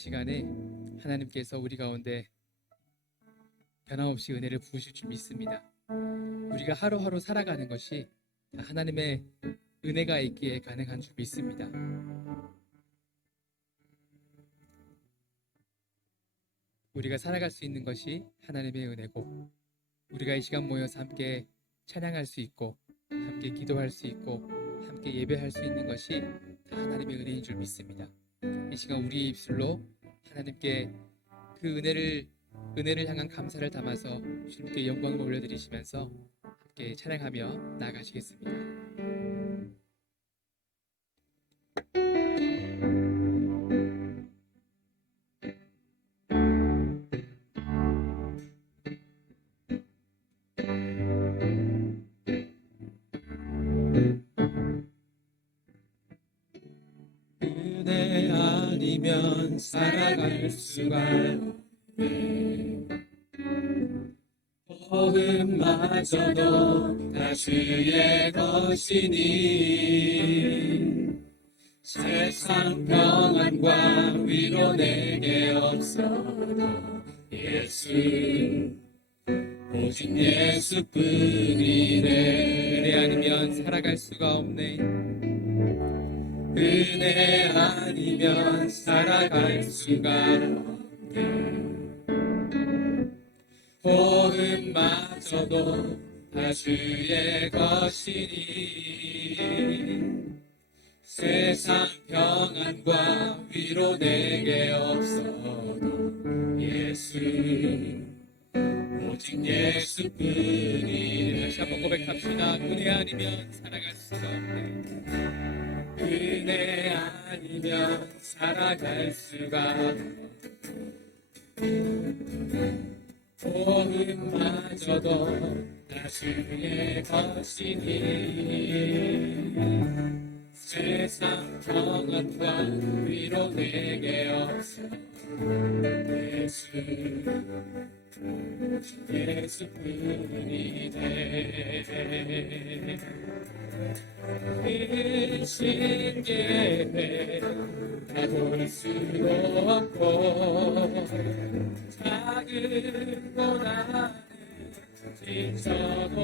시간에 하나님께서 우리 가운데 변함없이 은혜를 부으실 줄 믿습니다. 우리가 하루하루 살아가는 것이 다 하나님의 은혜가 있기에 가능한 줄 믿습니다. 우리가 살아갈 수 있는 것이 하나님의 은혜고, 우리가 이 시간 모여서 함께 찬양할 수 있고, 함께 기도할 수 있고, 함께 예배할 수 있는 것이 다 하나님의 은혜인 줄 믿습니다. 이 시간 우리의 입술로 하나님께 그 은혜를 향한 감사를 담아서 주님께 영광을 올려드리시면서 함께 찬양하며 나아가시겠습니다. 은혜 아니면 살아갈 수가 없네. 복음마저도 다 주의 것이니 세상 평안과 위로 내게 없어도 예수, 오직 예수뿐이네. 은혜 아니면 살아갈 수가 없네. 은혜 아니면 살아갈 수가 없네. 복음마저도 다 주의 것이니 세상 평안과 위로 내게 없어도 예수, 오직 예수뿐이네. 다시 한번 고백합시다. 은혜 아니면 살아갈 수가 없네. 은혜 아니면 살아갈 수가 없네. 복음마저도 다 주의 것이니 세상 평안과 위로 내게 없어 예수, 예수뿐이네. 이 신계에 다 볼 수도 없고 작은 고난을 지쳐도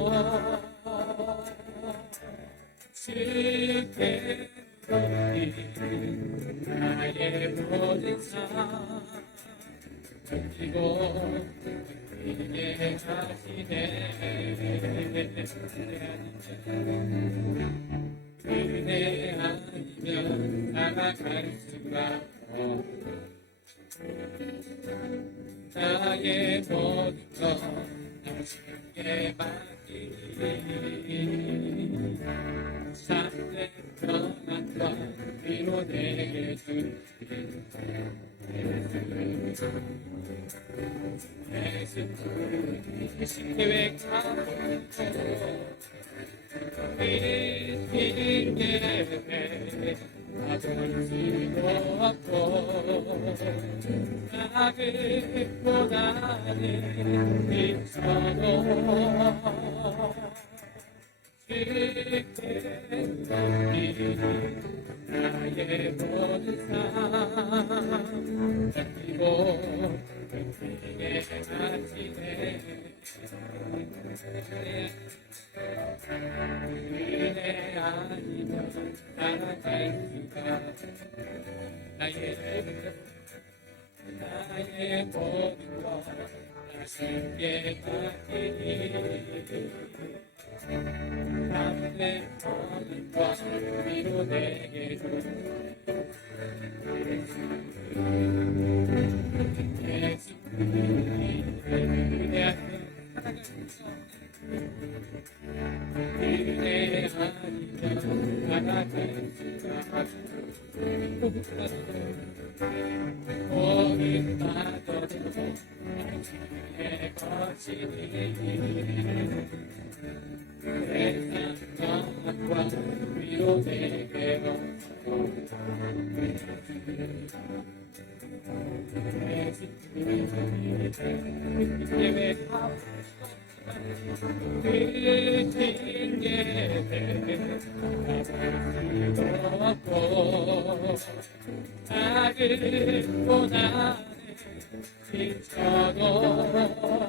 쉽게 나의 모든 삶 견디고 이게 하시네. 은혜 아니면 살아갈 수가 없어. 나의 모든 것 주께 맡기니 참된 평안과 위로 내게 주니 예수 계획하고 빈계에 가볼 수도 없고 작은 고난을 비춰도 쉽게 나의 모든 삶 견디고 그에게 마치네. 은혜 아니면 살아갈 수가 나의 모든 것 주께 맡기니 참된 평안과 위로 내게 주니 예수뿐이네. 은혜 아니면 살아갈 수가 복음마저도 주의 것이니 세상 평안과 위로 내게 없어도 그 징계에 없고 나를 원하네 있어도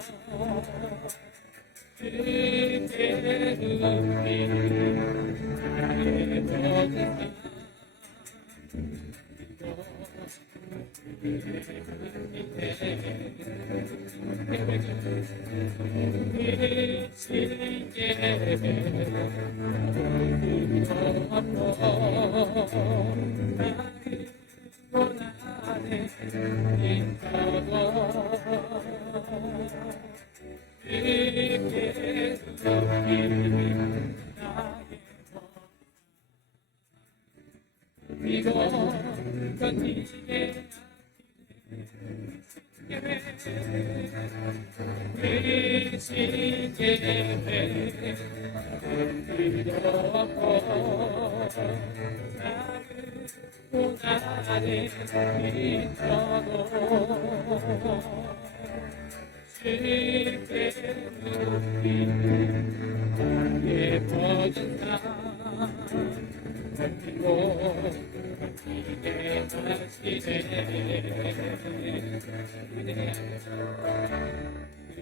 그대는 나의 모든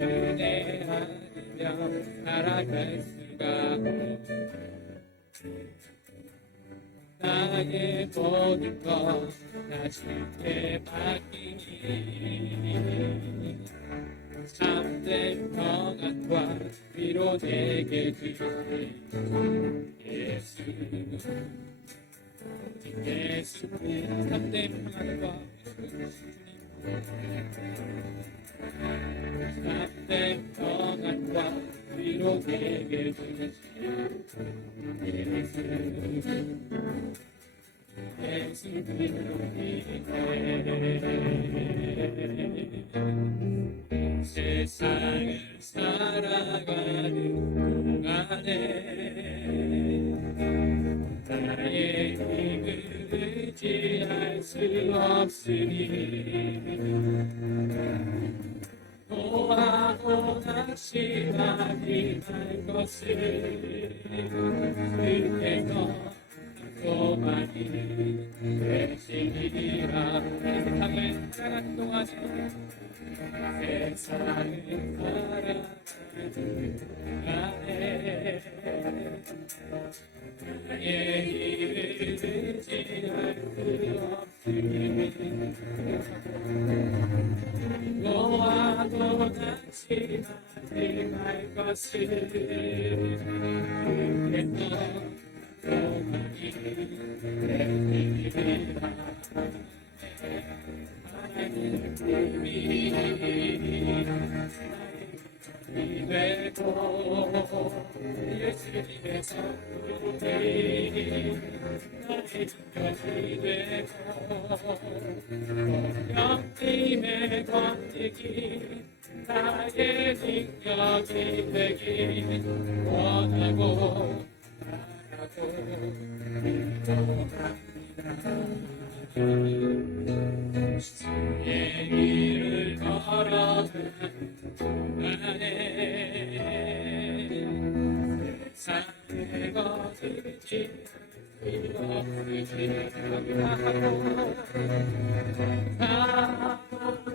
은혜 아니면 살아갈 수가 없네. 나의 모든 것 다 주께 맡기니 참된 평안과 위로 내게 주시니 예수 참된 평안과 참된 평안과 위로 내게 주시니 예수 세상을 살아가는 동안에 나의 힘을 의지할 수 없으니 노하고 낙심하기 할 것을 그때서 또 많이 되시리라. 세상을 살아가는 동안에 세상을 살아가는 동안에 나의 일을 의지할 수 없으니 노하고 낙심하지 말 것을 그때서 하나님의 꿈이 되고 예수님의 성품이 나의 능력이 되고 영님의 권능이 나의 능력이 되길 원하고 주의 길을 걸어가는 동안에 세상에 거두지 없으시는 하고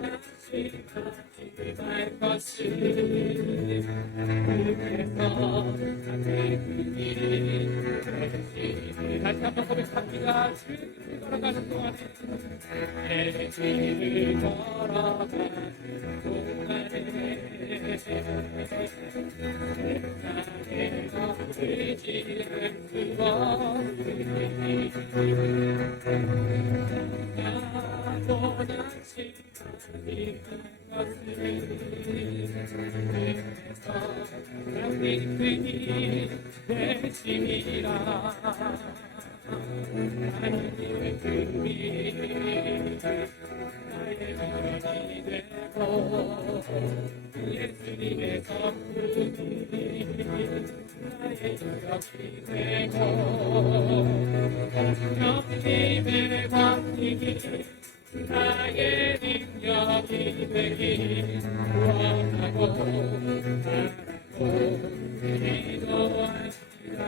낙심하지 말 것을 그래서 나의 꿈이 다시 한번 고백합니다. 주의 걸어가는 동안에 내 길을 걸어가는 동안에 나의 의지할 수 없으니 나도 낙심하지 말 것을 그래서 나의 힘이 되심이라. 하나님의 꿈이 나의 은이 되고 예수님의 성품이 나의 능력이 되고 영님의 권능이 나의 능력이 되길 원하고 바라고 기도하시라.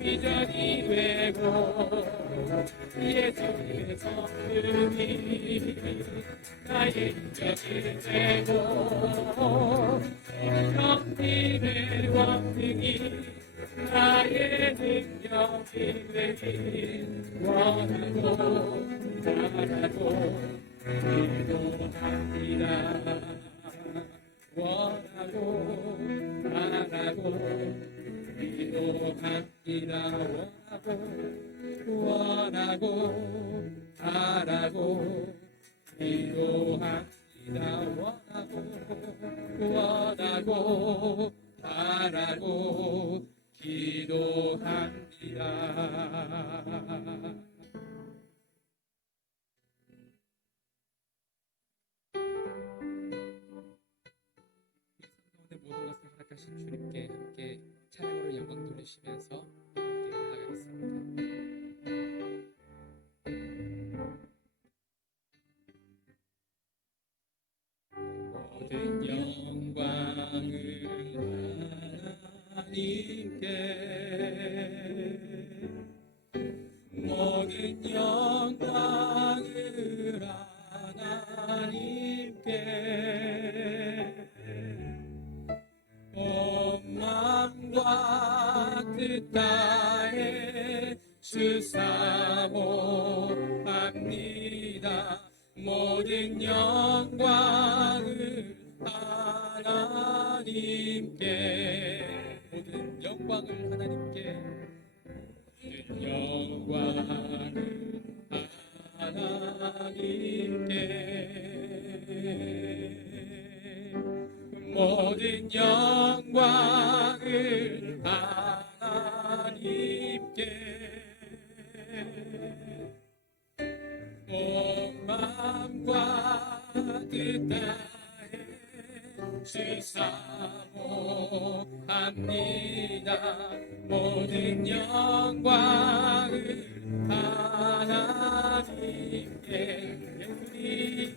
비전이 되고 예수의 성품이 나의 인격이 되고 성님의 원능이 나의 능력이 되길 원하고 바라고 기도합니다. 원하고 바라고 기도합니다. 원하고 바라고 기도합니다. 원하고 바라고 기도합니다. 모든 것을 허락하신 주님께 함께 찬양으로 영광 돌리시면서 함께 나아가겠습니다. 모든 영광을 하나님께 모든 영광을 하나님께 온 마음과 뜻 다해 주사모합니다. 모든 영광을 하나님께 모든 영광을 하나님께 모든 영광을 하나님께 모든 영광을 하나님께 온 마음과 뜻 다해 주사모합니다. 모든 영광을 하나님께 우리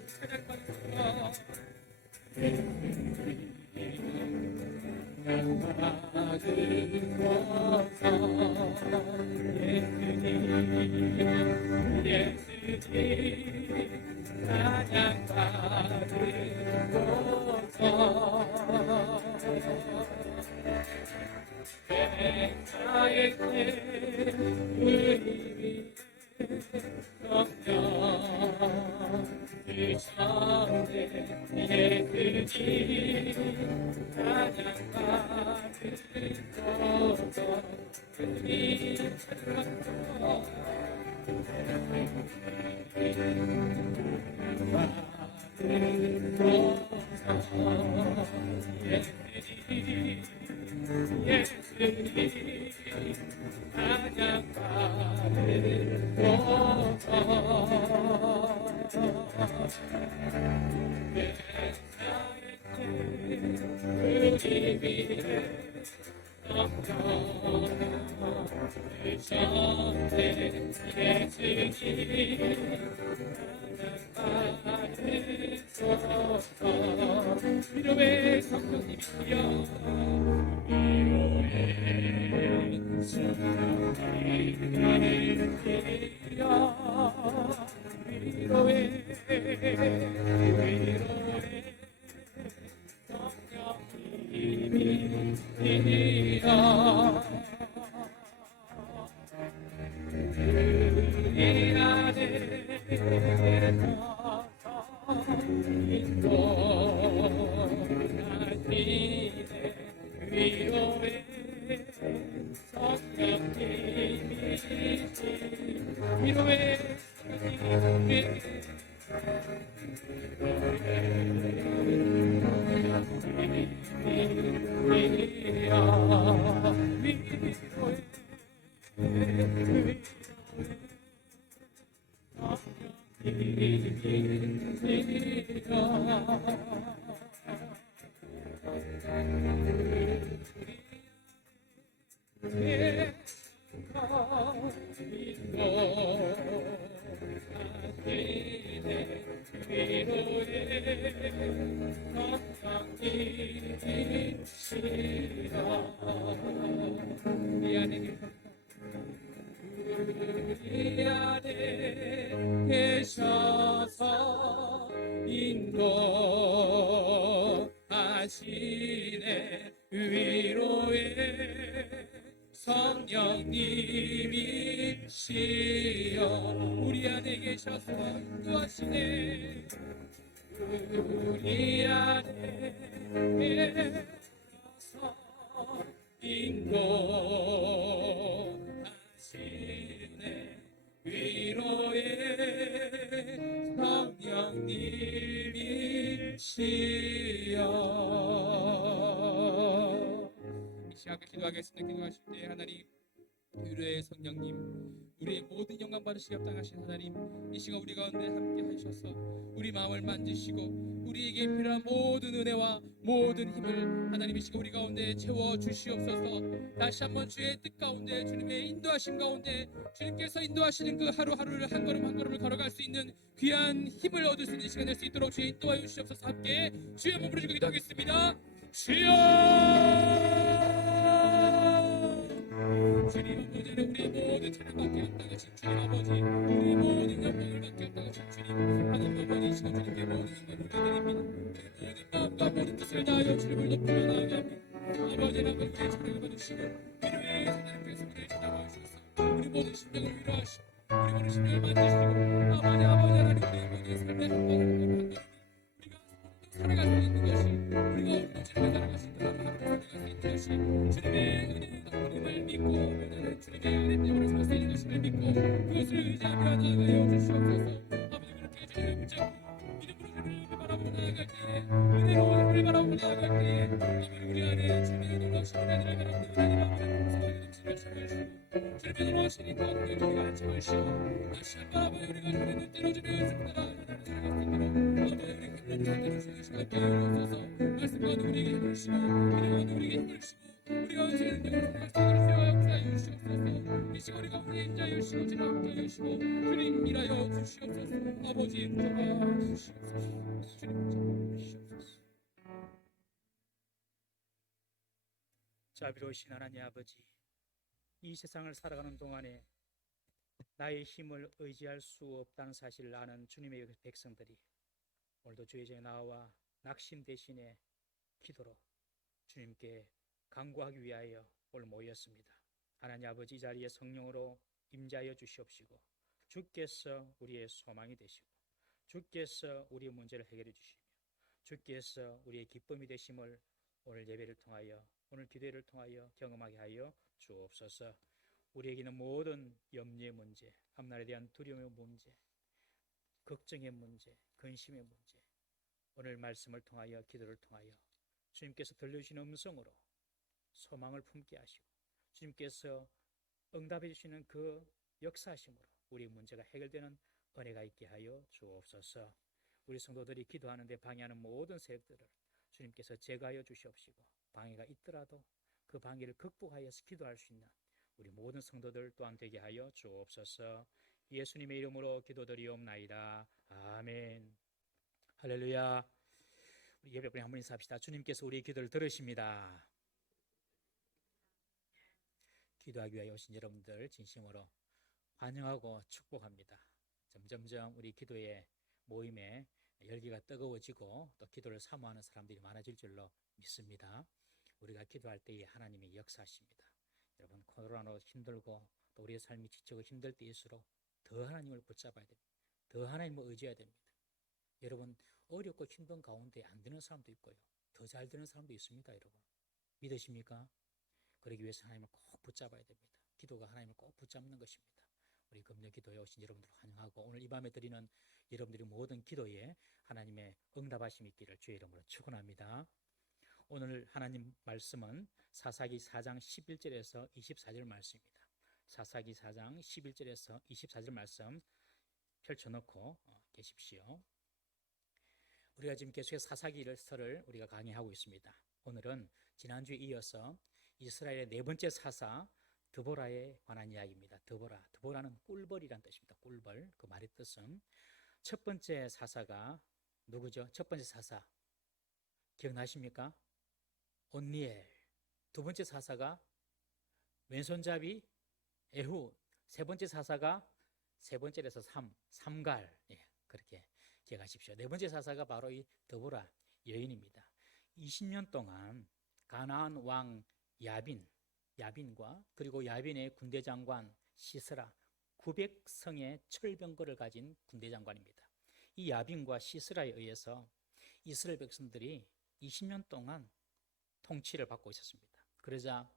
찬양받으며 예수님 찬양 받으소서. 백사에게 의미 성령 주셨네. 예수님 찬양 받으소서. 주님 찬양 예수님 찬양 위로의 성령님이시여 위로의 성령님이시여 위로의 성령님이시여 이 안에 위로의 성령님이시여 위로의 성령님이시여 우리 안에 계셔서 인도하시네 위로의 성령님이시여 우리 안에 계셔서 인도하시네 우리 안에 계셔서 인도하시네 위로의 성령님이시여 이 시간에 기도하겠습니다. 기도하실 때 하나님 위로의 성령님 우리의 모든 영광 받으시기 합당하신 하나님 이 시간 우리 가운데 함께 하셔서 우리 마음을 만지시고 우리에게 필요한 모든 은혜와 모든 힘을 하나님 이 시간 우리 가운데 채워 주시옵소서. 다시 한번 주의 뜻 가운데 주님의 인도하심 가운데 주님께서 인도하시는 그 하루하루를 한 걸음 한 걸음을 걸어갈 수 있는 귀한 힘을 얻을 수 있는 시간 될 수 있도록 주의 인도하여 주시옵소서. 함께 주의 몸 부르시고 기도하겠습니다. 주여 주님 아버지는 우리의 모든 찬양받게 합당하신 주님 아버지 우리의 모든 영광을 받게 합당하신 주님 하나님 아버지 이 시간 주님께 모든 영광을 올려드립니다. 모든 마음과 모든 뜻을 다하여 주님을 높이며 나아가게 합니다. 아버지 아버지 우리의 찬양을 받으시고 위로의 하나님께서 우리를 찾아와 주셔서 우리 모든 심령을 위로하시고 우리 모든 심령을 만지시고 아버지 하나님 우리의 모든 삶의 한 걸음 한 걸음 우리가 살아갈 수 있는 것이 우리가 온전히 살아갈 수 있는 것이 주님의 은혜가 우리를 믿고 주님의 은혜 때문에 살 수 있는 것임을 믿고 그것을 의지하며 나아가여 주시옵소서. 아버지 그렇게 주님을 붙잡고 믿음으로 주님을 바라보고 나아갈 때에 은혜로 주님을 바라보고 나아갈 때에 아버지 우리 안에 주님의 놀라우신 은혜를 바라보는 은혜를 아버지 풍성하게 넘치게 참으시고 주님의 놀라우신 이 가운데 우리가 참으시고 다시 한번 아버지 우리가 주님의 뜻대로 주님의 연습 따라 살아갈 수 있도록 아버지 우리 힘을 주시는 시간 되어주셔서 말씀 가운데 우리에게 힘을 주시고 기도 가운데 우리에게 힘을 주시고 우리가 은혜를 능력을 살아갈 수 있도록 역사하여 주시옵소서. 이 시간 우리가 우리의 인자여 주시고 주님 함께 주시고 주님 일하여 주시옵소서. 아버지 인도하 주시옵소서. 주님 주시옵소서. 자비로우신 하나님 아버지 이 세상을 살아가는 동안에 나의 힘을 의지할 수 없다는 사실을 아는 주님의 백성들이 오늘도 주의 전에 나와 낙심 대신에 기도로 주님께 간구하기 위하여 오늘 모였습니다. 하나님 아버지 이 자리에 성령으로 임재하여 주시옵시고 주께서 우리의 소망이 되시고 주께서 우리의 문제를 해결해 주시며 주께서 우리의 기쁨이 되심을 오늘 예배를 통하여 오늘 기도회를 통하여 경험하게 하여 주옵소서. 우리에게 있는 모든 염려의 문제, 앞날에 대한 두려움의 문제, 걱정의 문제, 근심의 문제 오늘 말씀을 통하여 기도를 통하여 주님께서 들려주시는 음성으로 소망을 품게 하시고 주님께서 응답해 주시는 그 역사하심으로 우리 문제가 해결되는 은혜가 있게 하여 주옵소서. 우리 성도들이 기도하는데 방해하는 모든 세력들을 주님께서 제거하여 주시옵시고 방해가 있더라도 그 방해를 극복하여서 기도할 수 있는 우리 모든 성도들 또한 되게 하여 주옵소서. 예수님의 이름으로 기도드리옵나이다. 아멘. 할렐루야. 우리 예배분에 한번 인사합시다. 주님께서 우리의 기도를 들으십니다. 기도하기 위하여 오신 여러분들 진심으로 환영하고 축복합니다. 점점점 우리 기도의 모임에 열기가 뜨거워지고 또 기도를 사모하는 사람들이 많아질 줄로 믿습니다. 우리가 기도할 때에 하나님이 역사하십니다. 여러분 코로나로 힘들고 또 우리의 삶이 지치고 힘들 때일수록 더 하나님을 붙잡아야 됩니다. 더 하나님을 의지해야 됩니다. 여러분 어렵고 힘든 가운데 안 되는 사람도 있고요. 더 잘 되는 사람도 있습니다. 여러분 믿으십니까? 그러기 위해서 하나님을 꼭 붙잡아야 됩니다. 기도가 하나님을 꼭 붙잡는 것입니다. 우리 금요 기도에 오신 여러분들을 환영하고 오늘 이 밤에 드리는 여러분들의 모든 기도에 하나님의 응답하심이 있기를 주의 이름으로 축원합니다. 오늘 하나님 말씀은 사사기 4장 11절에서 24절 말씀입니다. 사사기 4장 11절에서 24절 말씀 펼쳐놓고 계십시오. 우리가 지금 계속해서 사사기서를 우리가 강의하고 있습니다. 오늘은 지난주에 이어서 이스라엘의 네 번째 사사 드보라에 관한 이야기입니다. 드보라는 꿀벌이란 뜻입니다. 꿀벌. 그 말의 뜻은 첫 번째 사사가 누구죠? 첫 번째 사사 기억나십니까? 온니엘. 두 번째 사사가 왼손잡이 에훗. 세 번째 사사가 세 번째에서 삼갈. 예, 그렇게 기억하십시오. 네 번째 사사가 바로 이 드보라 여인입니다. 20년 동안 가나안 왕 야빈과 그리고 야빈의 군대 장관 시스라 900성의 철병거를 가진 군대 장관입니다. 이 야빈과 시스라에 의해서 이스라엘 백성들이 20년 동안 통치를 받고 있었습니다. 그러자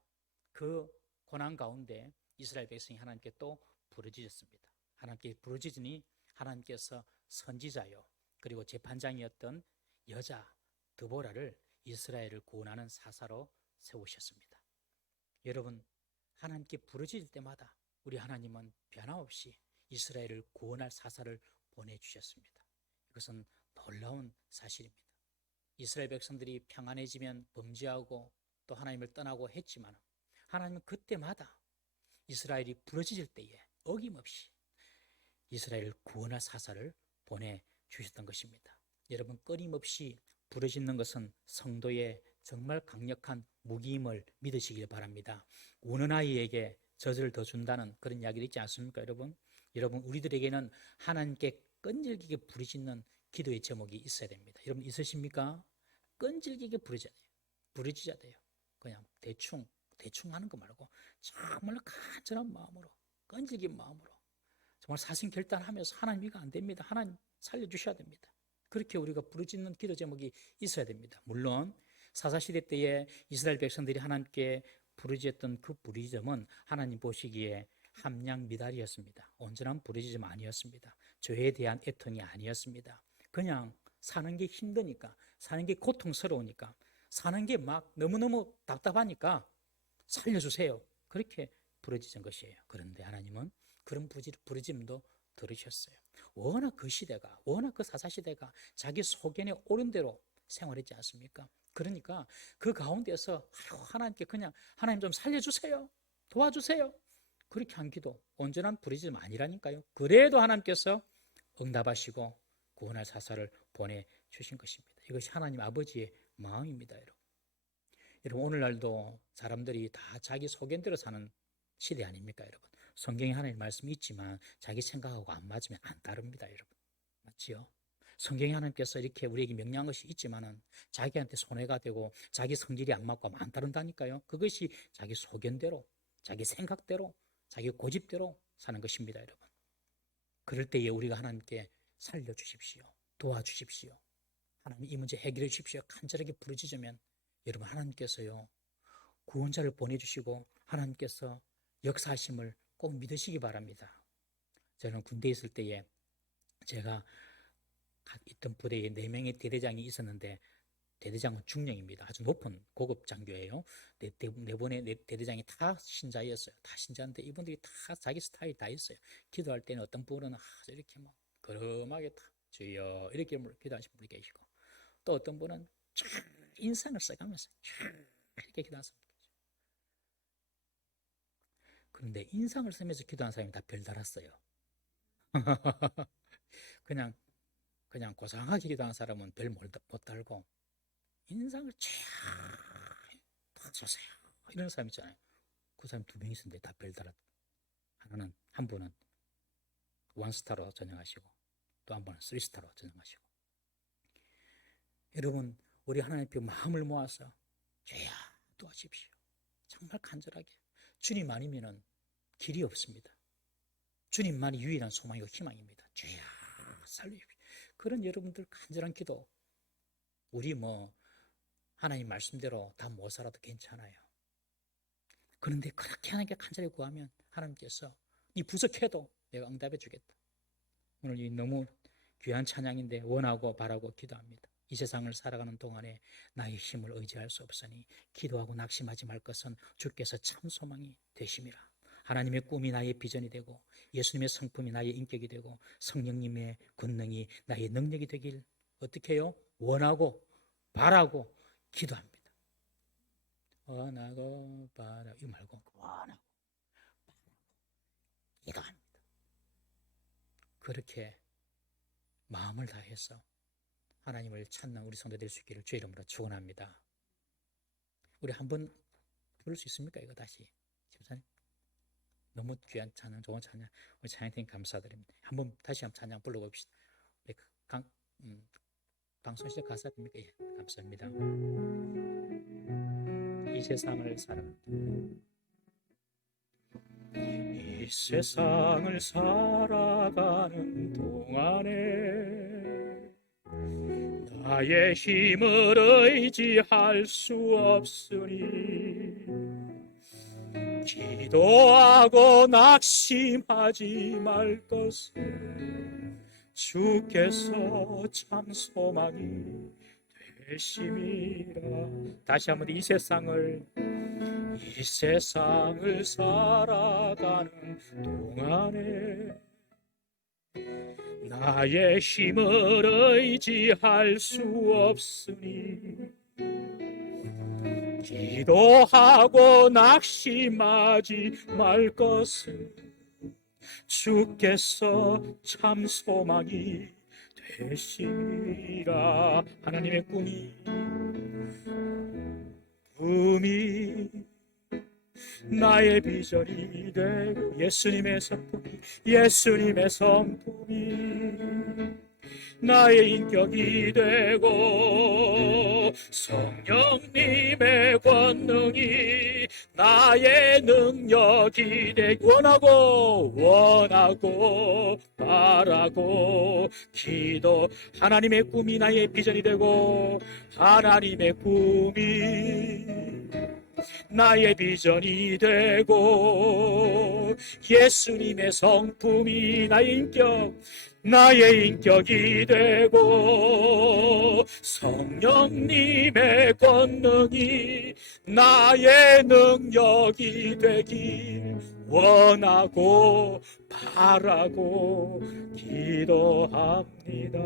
그 고난 가운데 이스라엘 백성이 하나님께 또 부르짖었습니다. 하나님께 부르짖으니 하나님께서 선지자요 그리고 재판장이었던 여자 드보라를 이스라엘을 구원하는 사사로 세우셨습니다. 여러분, 하나님께 부르짖을 때마다 우리 하나님은 변함없이 이스라엘을 구원할 사사를 보내주셨습니다. 이것은 놀라운 사실입니다. 이스라엘 백성들이 평안해지면 범죄하고 또 하나님을 떠나고 했지만 하나님은 그때마다 이스라엘이 부르짖을 때에 어김없이 이스라엘을 구원할 사사를 보내주셨던 것입니다. 여러분, 끊임없이 부르짖는 것은 성도의 정말 강력한 무기임을 믿으시길 바랍니다. 우는 아이에게 젖을 더 준다는 그런 이야기도 있지 않습니까, 여러분? 여러분, 우리들에게는 하나님께 끈질기게 부르짖는 기도의 제목이 있어야 됩니다. 여러분, 있으십니까? 끈질기게 부르짖어야 돼요. 그냥 대충 하는 거 말고 정말 간절한 마음으로, 끈질긴 마음으로 정말 사심결단하면서 하나님 이거 안 됩니다. 하나님 살려주셔야 됩니다. 그렇게 우리가 부르짖는 기도 제목이 있어야 됩니다. 물론 사사시대 때에 이스라엘 백성들이 하나님께 부르짖었던 그 부르짖음은 하나님 보시기에 함량 미달이었습니다. 온전한 부르짖음 아니었습니다. 죄에 대한 애통이 아니었습니다. 그냥 사는 게 힘드니까, 사는 게 고통스러우니까, 사는 게 막 너무너무 답답하니까 살려주세요. 그렇게 부르짖은 것이에요. 그런데 하나님은 그런 부르짖음도 들으셨어요. 워낙 그 시대가, 워낙 그 사사시대가 자기 소견에 옳은 대로 생활했지 않습니까? 그러니까 그 가운데서 하나님께 그냥 하나님 좀 살려주세요. 도와주세요. 그렇게 한 기도, 온전한 부르짖음 아니라니까요. 그래도 하나님께서 응답하시고 구원할 사사를 보내주신 것입니다. 이것이 하나님 아버지의 마음입니다, 여러분. 여러분, 오늘날도 사람들이 다 자기 소견대로 사는 시대 아닙니까, 여러분? 성경에 하나님 말씀이 있지만 자기 생각하고 안 맞으면 안 따릅니다, 여러분. 맞지요? 성경에 하나님께서 이렇게 우리에게 명령한 것이 있지만은 자기한테 손해가 되고 자기 성질이 안 맞고 하면 안 따른다니까요. 그것이 자기 소견대로, 자기 생각대로, 자기 고집대로 사는 것입니다, 여러분. 그럴 때에 우리가 하나님께 살려주십시오. 도와주십시오. 하나님 이 문제 해결해 주십시오. 간절하게 부르짖으면 여러분 하나님께서요 구원자를 보내주시고 하나님께서 역사하심을 꼭 믿으시기 바랍니다. 저는 군대에 있을 때에 제가 있던 부대에 4명의 대대장이 있었는데 대대장은 중령입니다. 아주 높은 고급 장교예요. 네 번의 대대장이 다 신자였어요. 다 신자인데 이분들이 다 자기 스타일이 다 있어요. 기도할 때는 어떤 분은 이렇게 막 걸음하게 다 주여 이렇게 기도하시는 분이 계시고 또 어떤 분은 쫙 인상을 써가면서 쫙 이렇게 기도하십니다. 그런데 인상을 쓰면서 기도한 사람이 다 별 달았어요. 그냥 고상하게 기도한 사람은 별 못 달고 인상을 쫙 주세요 이런 사람 있잖아요. 그 사람 2명 있었는데 다 별 달았. 한 분은 1스타로 전형하시고 또 한 분은 3스타로 전형하시고. 여러분, 우리 하나님 앞에 마음을 모아서 주여 도와주십시오. 정말 간절하게. 주님 아니면은 길이 없습니다. 주님만이 유일한 소망이고 희망입니다. 주여 살려주십시오. 그런 여러분들 간절한 기도, 우리 하나님 말씀대로 다 못 살아도 괜찮아요. 그런데 그렇게 하나님께 간절히 구하면 하나님께서 네 부족해도 내가 응답해 주겠다. 오늘 이 너무 귀한 찬양인데 원하고 바라고 기도합니다. 이 세상을 살아가는 동안에 나의 힘을 의지할 수 없으니 기도하고 낙심하지 말 것은 주께서 참 소망이 되심이라. 하나님의 꿈이 나의 비전이 되고 예수님의 성품이 나의 인격이 되고 성령님의 권능이 나의 능력이 되길 어떻게 해요? 원하고 바라고 기도합니다. 원하고 바라고 이거 말고 원하고 기도합니다. 그렇게 마음을 다해서 하나님을 찾는 우리 성도 될 수 있기를 주의 이름으로 축원합니다. 우리 한번 부를 수 있습니까? 이거 다시 집사님. 너무 귀한 찬양, 좋은 찬양, 우리 찬양팀 감사드립니다. 한번 다시 한번 찬양 불러봅시다. 우리 방송 시작 가사 됩니까? 예, 감사합니다. 이 세상을 이 세상을 살아가는 동안에 나의 힘을 의지할 수 없으니 기도하고 낙심하지 말 것을 주께서 참 소망이 되심이라. 다시 한번 이 세상을 살아가는 동안에 나의 힘을 의지할 수 없으니 기도하고 낙심하지 말 것을 주께서 참 소망이 되시리라. 하나님의 꿈이 나의 비전이 되고 예수님의 성품이 나의 인격이 되고 성령님의 권능이 나의 능력이 되고 원하고 바라고 기도. 하나님의 꿈이 나의 비전이 되고 하나님의 꿈이 나의 비전이 되고 예수님의 성품이 나의 인격이 되고 성령님의 권능이 나의 능력이 되길 원하고 바라고 기도합니다.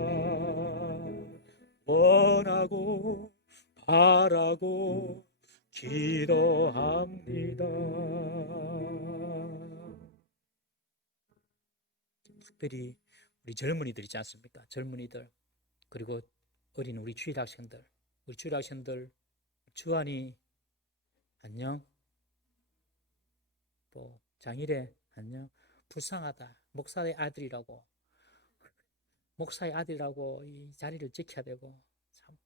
원하고 바라고 기도합니다. 특별히 우리 젊은이들 있지 않습니까? 젊은이들 그리고 어린 우리 주일학생들, 주한이 안녕, 또 장일에 안녕. 불쌍하다. 목사의 아들이라고 이 자리를 지켜야 되고 참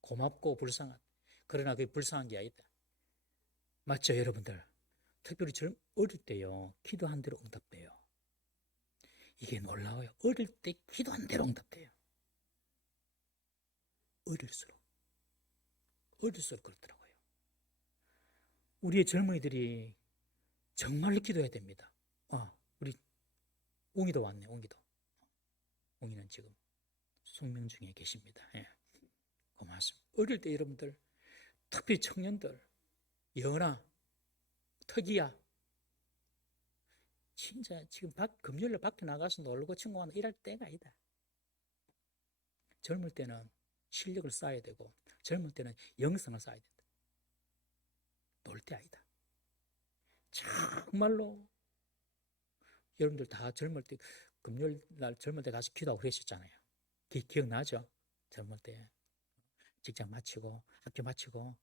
고맙고 불쌍하다. 그러나 그게 불쌍한 게 아니다. 맞죠, 여러분들? 특별히 어릴 때요, 기도한 대로 응답돼요. 이게 놀라워요. 어릴 때 기도한 대로 응답돼요. 어릴수록 그렇더라고요. 우리의 젊은이들이 정말로 기도해야 됩니다. 우리 웅이도 왔네. 웅이는 지금 숙명 중에 계십니다. 예. 고맙습니다. 어릴 때 여러분들, 특별히 청년들, 연아, 특이야, 진짜 지금 금요일에 밖에 나가서 놀고 친구와 일할 때가 아니다. 젊을 때는 실력을 쌓아야 되고 젊을 때는 영성을 쌓아야 된다. 놀 때 아니다. 정말로 여러분들 다 젊을 때 금요일 날 젊을 때 가서 기도하고 그러셨잖아요. 기억나죠? 젊을 때 직장 마치고 학교 마치고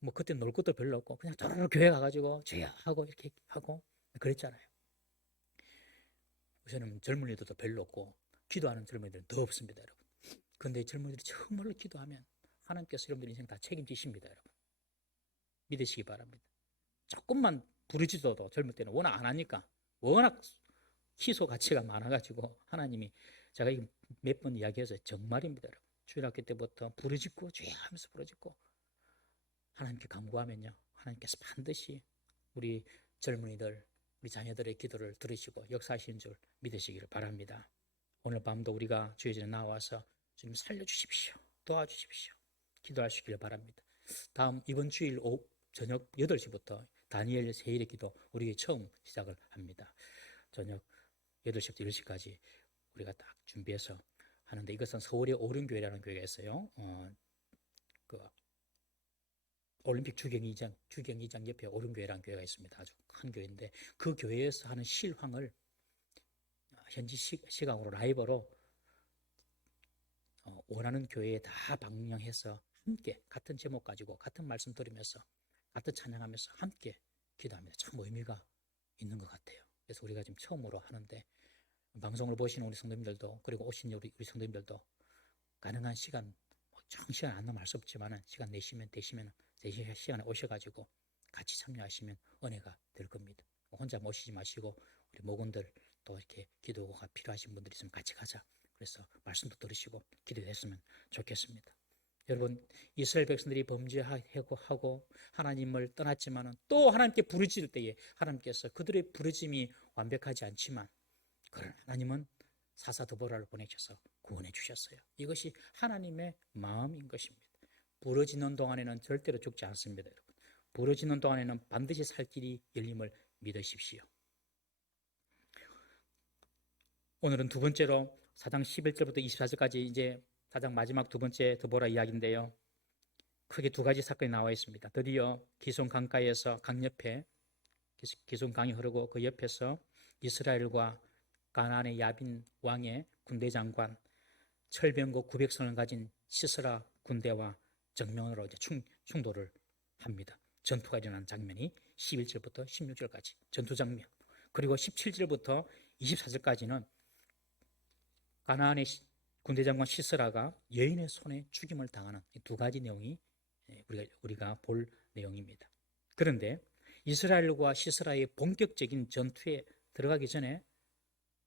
뭐 그때 놀 것도 별로 없고 그냥 쪼르르 교회 가가지고 주여 하고 이렇게 하고 그랬잖아요. 우선은 젊은이들도 별로 없고 기도하는 젊은이들은 더 없습니다, 여러분. 그런데 젊은이들이 정말로 기도하면 하나님께서 여러분들 인생 다 책임지십니다, 여러분. 믿으시기 바랍니다. 조금만 부르짖어도 젊을 때는 워낙 안 하니까 워낙 희소 가치가 많아가지고 하나님이 제가 몇 번 이야기해서 정말입니다, 여러분. 주일학교 때부터 부르짖고 주여 하면서 부르짖고 하나님께 간구하면요, 하나님께서 반드시 우리 젊은이들, 우리 자녀들의 기도를 들으시고 역사하시는 줄 믿으시기를 바랍니다. 오늘 밤도 우리가 주의 전에 나와서 주님 살려주십시오, 도와주십시오, 기도하시기를 바랍니다. 다음 이번 주일 저녁 8시부터 다니엘 세일의 기도 우리 처음 시작을 합니다. 저녁 8시부터 10시까지 우리가 딱 준비해서 하는데, 이것은 서울의 오륜교회라는 교회가 있어요. 그 올림픽 주경기장 옆에 오륜교회라는 교회가 있습니다. 아주 큰 교회인데, 그 교회에서 하는 실황을 현지 시각으로 라이브로 원하는 교회에 다 방영해서 함께 같은 제목 가지고 같은 말씀 들으면서 같은 찬양하면서 함께 기도합니다. 참 의미가 있는 것 같아요. 그래서 우리가 지금 처음으로 하는데, 방송을 보시는 우리 성도님들도, 그리고 오신 우리 성도님들도 가능한 시간, 시간 안 나면 할 수 없지만 시간 되시면 시간에 오셔가지고 같이 참여하시면 은혜가 될 겁니다. 혼자 모시지 마시고 우리 목원들 또 이렇게 기도가 필요하신 분들이 있으면 같이 가자. 그래서 말씀도 들으시고 기도했으면 좋겠습니다. 여러분, 이스라엘 백성들이 범죄하고 하나님을 떠났지만 또 하나님께 부르짖을 때에 하나님께서 그들의 부르짐이 완벽하지 않지만, 그러나 하나님은 사사드보라를 보내셔서 구원해 주셨어요. 이것이 하나님의 마음인 것입니다. 부르짖는 동안에는 절대로 죽지 않습니다. 여러분, 부르짖는 동안에는 반드시 살 길이 열림을 믿으십시오. 오늘은 두 번째로 4장 11절부터 24절까지 이제 4장 마지막 두 번째 드보라 이야기인데요. 크게 두 가지 사건이 나와 있습니다. 드디어 기손 강가에서 강 옆에 기손 강이 흐르고 그 옆에서 이스라엘과 가나안의 야빈 왕의 군대 장관, 철병거 900선을 가진 시스라 군대와 정면으로 이제 충돌을 합니다. 전투가 일어난 장면이 11절부터 16절까지 전투 장면, 그리고 17절부터 24절까지는 가나안의 군대 장관 시스라가 여인의 손에 죽임을 당하는 두 가지 내용이 우리가 볼 내용입니다. 그런데 이스라엘과 시스라의 본격적인 전투에 들어가기 전에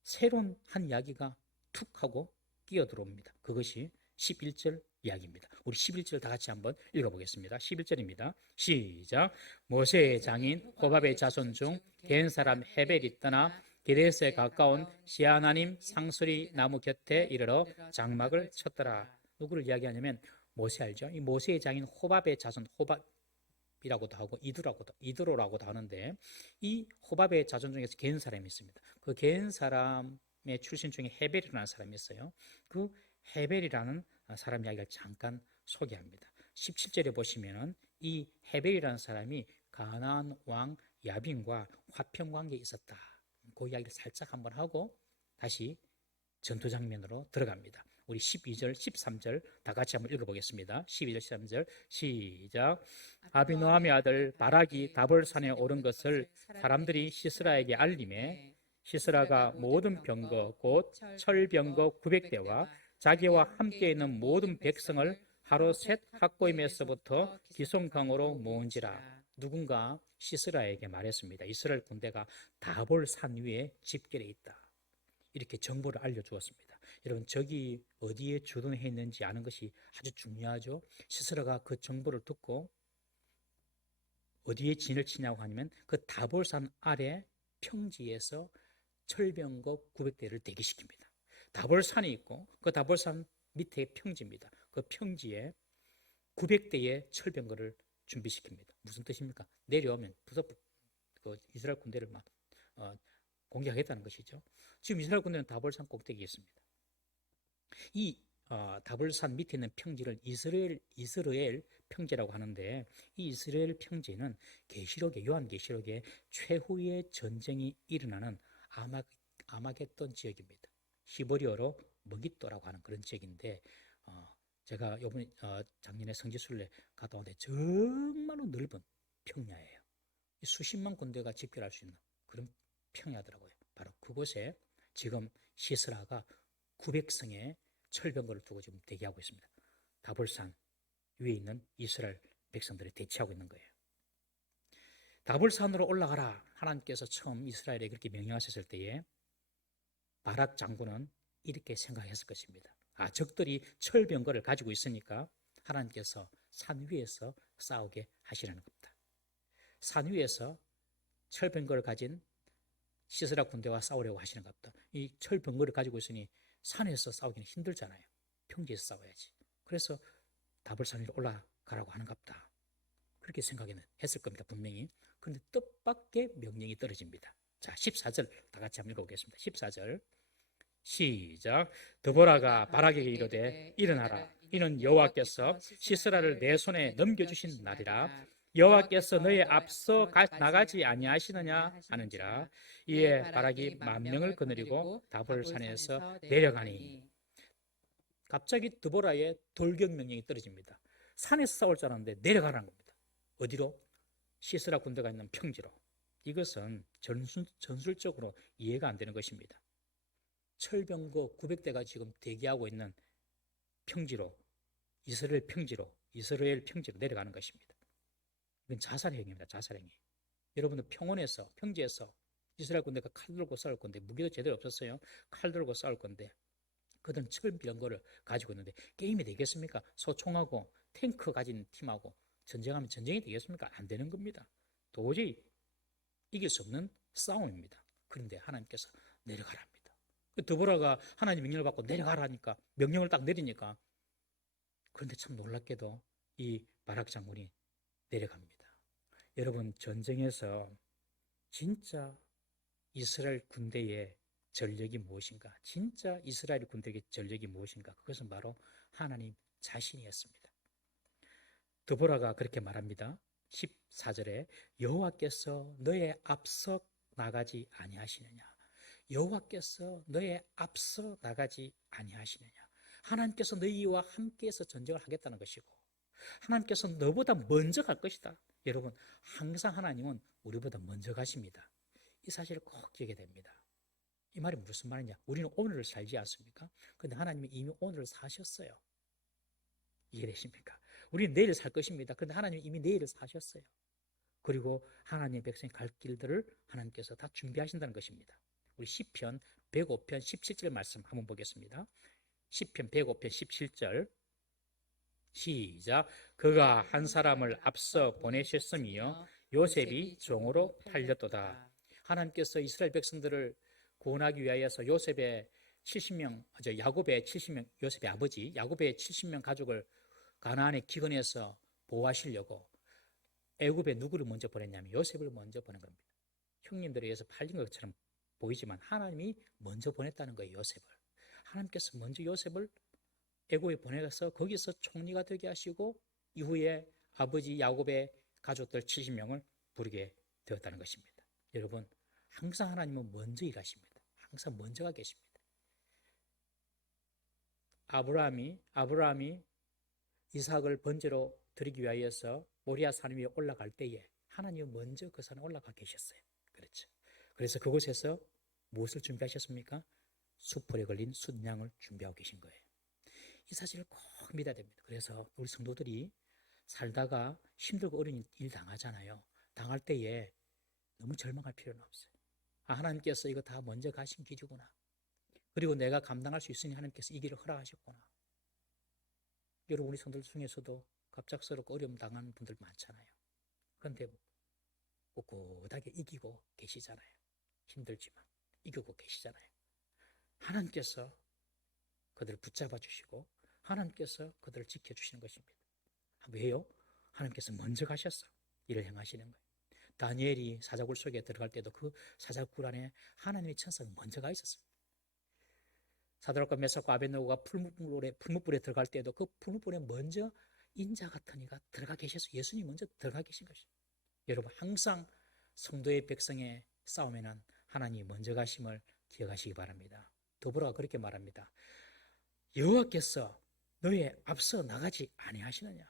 새로운 한 이야기가 툭 하고 끼어들어옵니다. 그것이 11절 이야기입니다. 우리 11절 다 같이 한번 읽어보겠습니다. 11절입니다. 시작. 모세의 장인 호밥의 자손 중 겐 사람 헤벨이 떠나 게데스에 가까운 시아나님 상수리 나무 곁에 이르러 장막을 쳤더라. 누구를 이야기하냐면 모세 알죠? 이 모세의 장인 호밥의 자손, 호밥이라고도 하고 이드로라고도 하는데, 이 호밥의 자손 중에서 겐 사람이 있습니다. 그 겐 사람의 출신 중에 헤벨이라는 사람이 있어요. 그 헤벨이라는 사람 이야기를 잠깐 소개합니다. 17절에 보시면은 이 헤벨이라는 사람이 가나안 왕 야빈과 화평 관계에 있었다. 그 이야기를 살짝 한번 하고 다시 전투 장면으로 들어갑니다. 우리 12절, 13절 다 같이 한번 읽어보겠습니다. 12절, 13절 시작. 아비노함의 아들 바락이 다볼산에 오른 것을 사람들이 시스라에게 알림해 시스라가 모든 병거 곧 철병거 900대와 자기와 함께 있는 모든 백성을 하루 셋 학고임에서부터 기송강으로 모은지라. 누군가 시스라에게 말했습니다. 이스라엘 군대가 다볼산 위에 집결해 있다. 이렇게 정보를 알려주었습니다. 여러분, 적이 어디에 주둔해 있는지 아는 것이 아주 중요하죠. 시스라가 그 정보를 듣고 어디에 진을 치냐고 하면 그 다볼산 아래 평지에서 철병거 900대를 대기시킵니다. 다볼산이 있고 그 다볼산 밑에 평지입니다. 그 평지에 900대의 철병거를 준비시킵니다. 무슨 뜻입니까? 내려오면 그 이스라엘 군대를 막 공격하겠다는 것이죠. 지금 이스라엘 군대는 다볼산 꼭대기에 있습니다. 이 다볼산 밑에 있는 평지를 이스라엘 평지라고 하는데, 이 이스라엘 평지는 요한계시록에 최후의 전쟁이 일어나는 아마겟돈 지역입니다. 히브리어로 머깃도라고 하는 그런 지역인데, 제가 이번 작년에 성지순례 갔다 왔는데 정말로 넓은 평야예요. 수십만 군대가 집결할 수 있는 그런 평야더라고요. 바로 그곳에 지금 시스라가 900성의 철병거를 두고 지금 대기하고 있습니다. 다볼산 위에 있는 이스라엘 백성들이 대치하고 있는 거예요. 다볼산으로 올라가라. 하나님께서 처음 이스라엘에 그렇게 명령하셨을 때에 바락 장군은 이렇게 생각했을 것입니다. 적들이 철병거를 가지고 있으니까 하나님께서 산 위에서 싸우게 하시라는 겁니다. 산 위에서 철병거를 가진 시스라 군대와 싸우려고 하시는 겁니다. 이 철병거를 가지고 있으니 산에서 싸우기는 힘들잖아요. 평지에서 싸워야지. 그래서 다볼산 위로 올라가라고 하는 겁니다. 그렇게 생각했을 겁니다. 분명히. 그런데 뜻밖의 명령이 떨어집니다. 자, 14절 다 같이 한번 읽어보겠습니다. 14절 시작. 드보라가 바락에게 이르되 일어나라. 이는 여호와께서 시스라를 내 손에 넘겨주신 날이라. 여호와께서 너의 앞서 나가지 아니하시느냐 하는지라. 이에 바락이 만명을 거느리고 다볼산에서 내려가니. 갑자기 드보라의 돌격 명령이 떨어집니다. 산에서 싸울 줄 알았는데 내려가라는 겁니다. 어디로? 시스라 군대가 있는 평지로. 이것은 전술적으로 이해가 안 되는 것입니다. 철병거 900대가 지금 대기하고 있는 평지로, 이스라엘 평지로 내려가는 것입니다. 이건 자살행위입니다. 자살행위. 여러분들 평원에서, 평지에서 이스라엘 군대가 칼 들고 싸울 건데, 무기도 제대로 없었어요. 칼 들고 싸울 건데 그들은 철병거를 가지고 있는데 게임이 되겠습니까? 소총하고 탱크 가진 팀하고 전쟁하면 전쟁이 되겠습니까? 안 되는 겁니다. 도저히 이길 수 없는 싸움입니다. 그런데 하나님께서 내려가라 합니다. 드보라가 하나님 명령을 받고 내려가라 하니까, 명령을 딱 내리니까, 그런데 참 놀랍게도 이 바락 장군이 내려갑니다. 여러분, 전쟁에서 진짜 이스라엘 군대의 전력이 무엇인가? 진짜 이스라엘 군대의 전력이 무엇인가? 그것은 바로 하나님 자신이었습니다. 드보라가 그렇게 말합니다. 14절에 여호와께서 너의 앞서 나가지 아니하시느냐? 여호와께서 너의 앞서 나가지 아니하시느냐? 하나님께서 너희와 함께해서 전쟁을 하겠다는 것이고, 하나님께서 너보다 먼저 갈 것이다. 여러분, 항상 하나님은 우리보다 먼저 가십니다. 이 사실을 꼭 기억해야 됩니다. 이 말이 무슨 말이냐? 우리는 오늘을 살지 않습니까? 그런데 하나님이 이미 오늘을 사셨어요. 이해되십니까? 우리는 내일을 살 것입니다. 그런데 하나님이 이미 내일을 사셨어요. 그리고 하나님의 백성이 갈 길들을 하나님께서 다 준비하신다는 것입니다. 우리 시편 105편 17절 말씀 한번 보겠습니다. 시편 105편 17절 시작. 그가 한 사람을 앞서 보내셨으며 요셉이 종으로 팔렸도다. 하나님께서 이스라엘 백성들을 구원하기 위하여서 요셉의 70명, 야곱의 70명, 요셉의 아버지 야곱의 70명 가족을 가나안의 기근에서 보호하시려고 애굽에 누구를 먼저 보냈냐면 요셉을 먼저 보낸 겁니다. 형님들에 의해서 팔린 것처럼 보이지만 하나님이 먼저 보냈다는 거예요. 요셉을. 하나님께서 먼저 요셉을 애굽에 보내서 거기서 총리가 되게 하시고 이후에 아버지 야곱의 가족들 70명을 부르게 되었다는 것입니다. 여러분, 항상 하나님은 먼저 일하십니다. 항상 먼저가 계십니다. 아브라함이 이삭을 번제로 드리기 위하여서 모리아 산 위에 올라갈 때에 하나님은 먼저 그 산에 올라가 계셨어요. 그렇죠. 그래서 그곳에서 무엇을 준비하셨습니까? 수풀에 걸린 순양을 준비하고 계신 거예요. 이 사실을 꼭 믿어야 됩니다. 그래서 우리 성도들이 살다가 힘들고 어려운 일 당하잖아요. 당할 때에 너무 절망할 필요는 없어요. 하나님께서 이거 다 먼저 가신 길이구나. 그리고 내가 감당할 수 있으니 하나님께서 이 길을 허락하셨구나. 여러분, 우리 성도들 중에서도 갑작스럽고 어려움 당하는 분들 많잖아요. 그런데 꿋꿋하게 이기고 계시잖아요. 힘들지만 이기고 계시잖아요. 하나님께서 그들을 붙잡아 주시고 하나님께서 그들을 지켜주시는 것입니다. 왜요? 하나님께서 먼저 가셔서 일을 행하시는 거예요. 다니엘이 사자굴 속에 들어갈 때도 그 사자굴 안에 하나님의 천사가 먼저 가 있었습니다. 사드락과 메삭과 아벳느고가 풀무불에 들어갈 때도 그 풀무불에 먼저 인자 같은 이가 들어가 계셔서 예수님이 먼저 들어가 계신 것입니다. 여러분, 항상 성도의 백성의 싸움에는 하나님이 먼저 가심을 기억하시기 바랍니다. 더불어 그렇게 말합니다. 여호와께서 너의 앞서 나가지 아니하시느냐?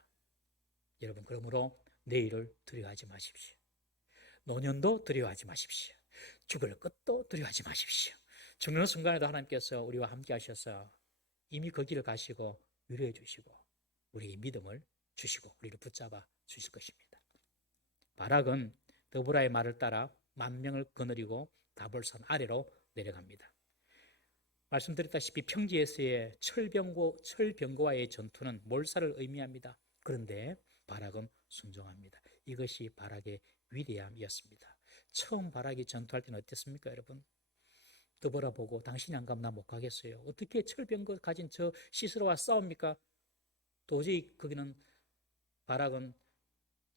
여러분, 그러므로 내일을 두려워하지 마십시오. 노년도 두려워하지 마십시오. 죽을 것도 두려워하지 마십시오. 죽는 순간에도 하나님께서 우리와 함께 하셔서 이미 그 길을 가시고 위로해 주시고 우리에게 믿음을 주시고 우리를 붙잡아 주실 것입니다. 바락은 드보라의 말을 따라 만명을 거느리고 다볼산 아래로 내려갑니다. 말씀드렸다시피 평지에서의 철병거와의 전투는 몰살을 의미합니다. 그런데 바락은 순종합니다. 이것이 바락의 위대함이었습니다. 처음 바락이 전투할 때는 어땠습니까, 여러분? 드보라 보고 당신이 안 가면 나 못 가겠어요. 어떻게 철병거 가진 저 시스라와 싸웁니까? 도저히 거기는 바락은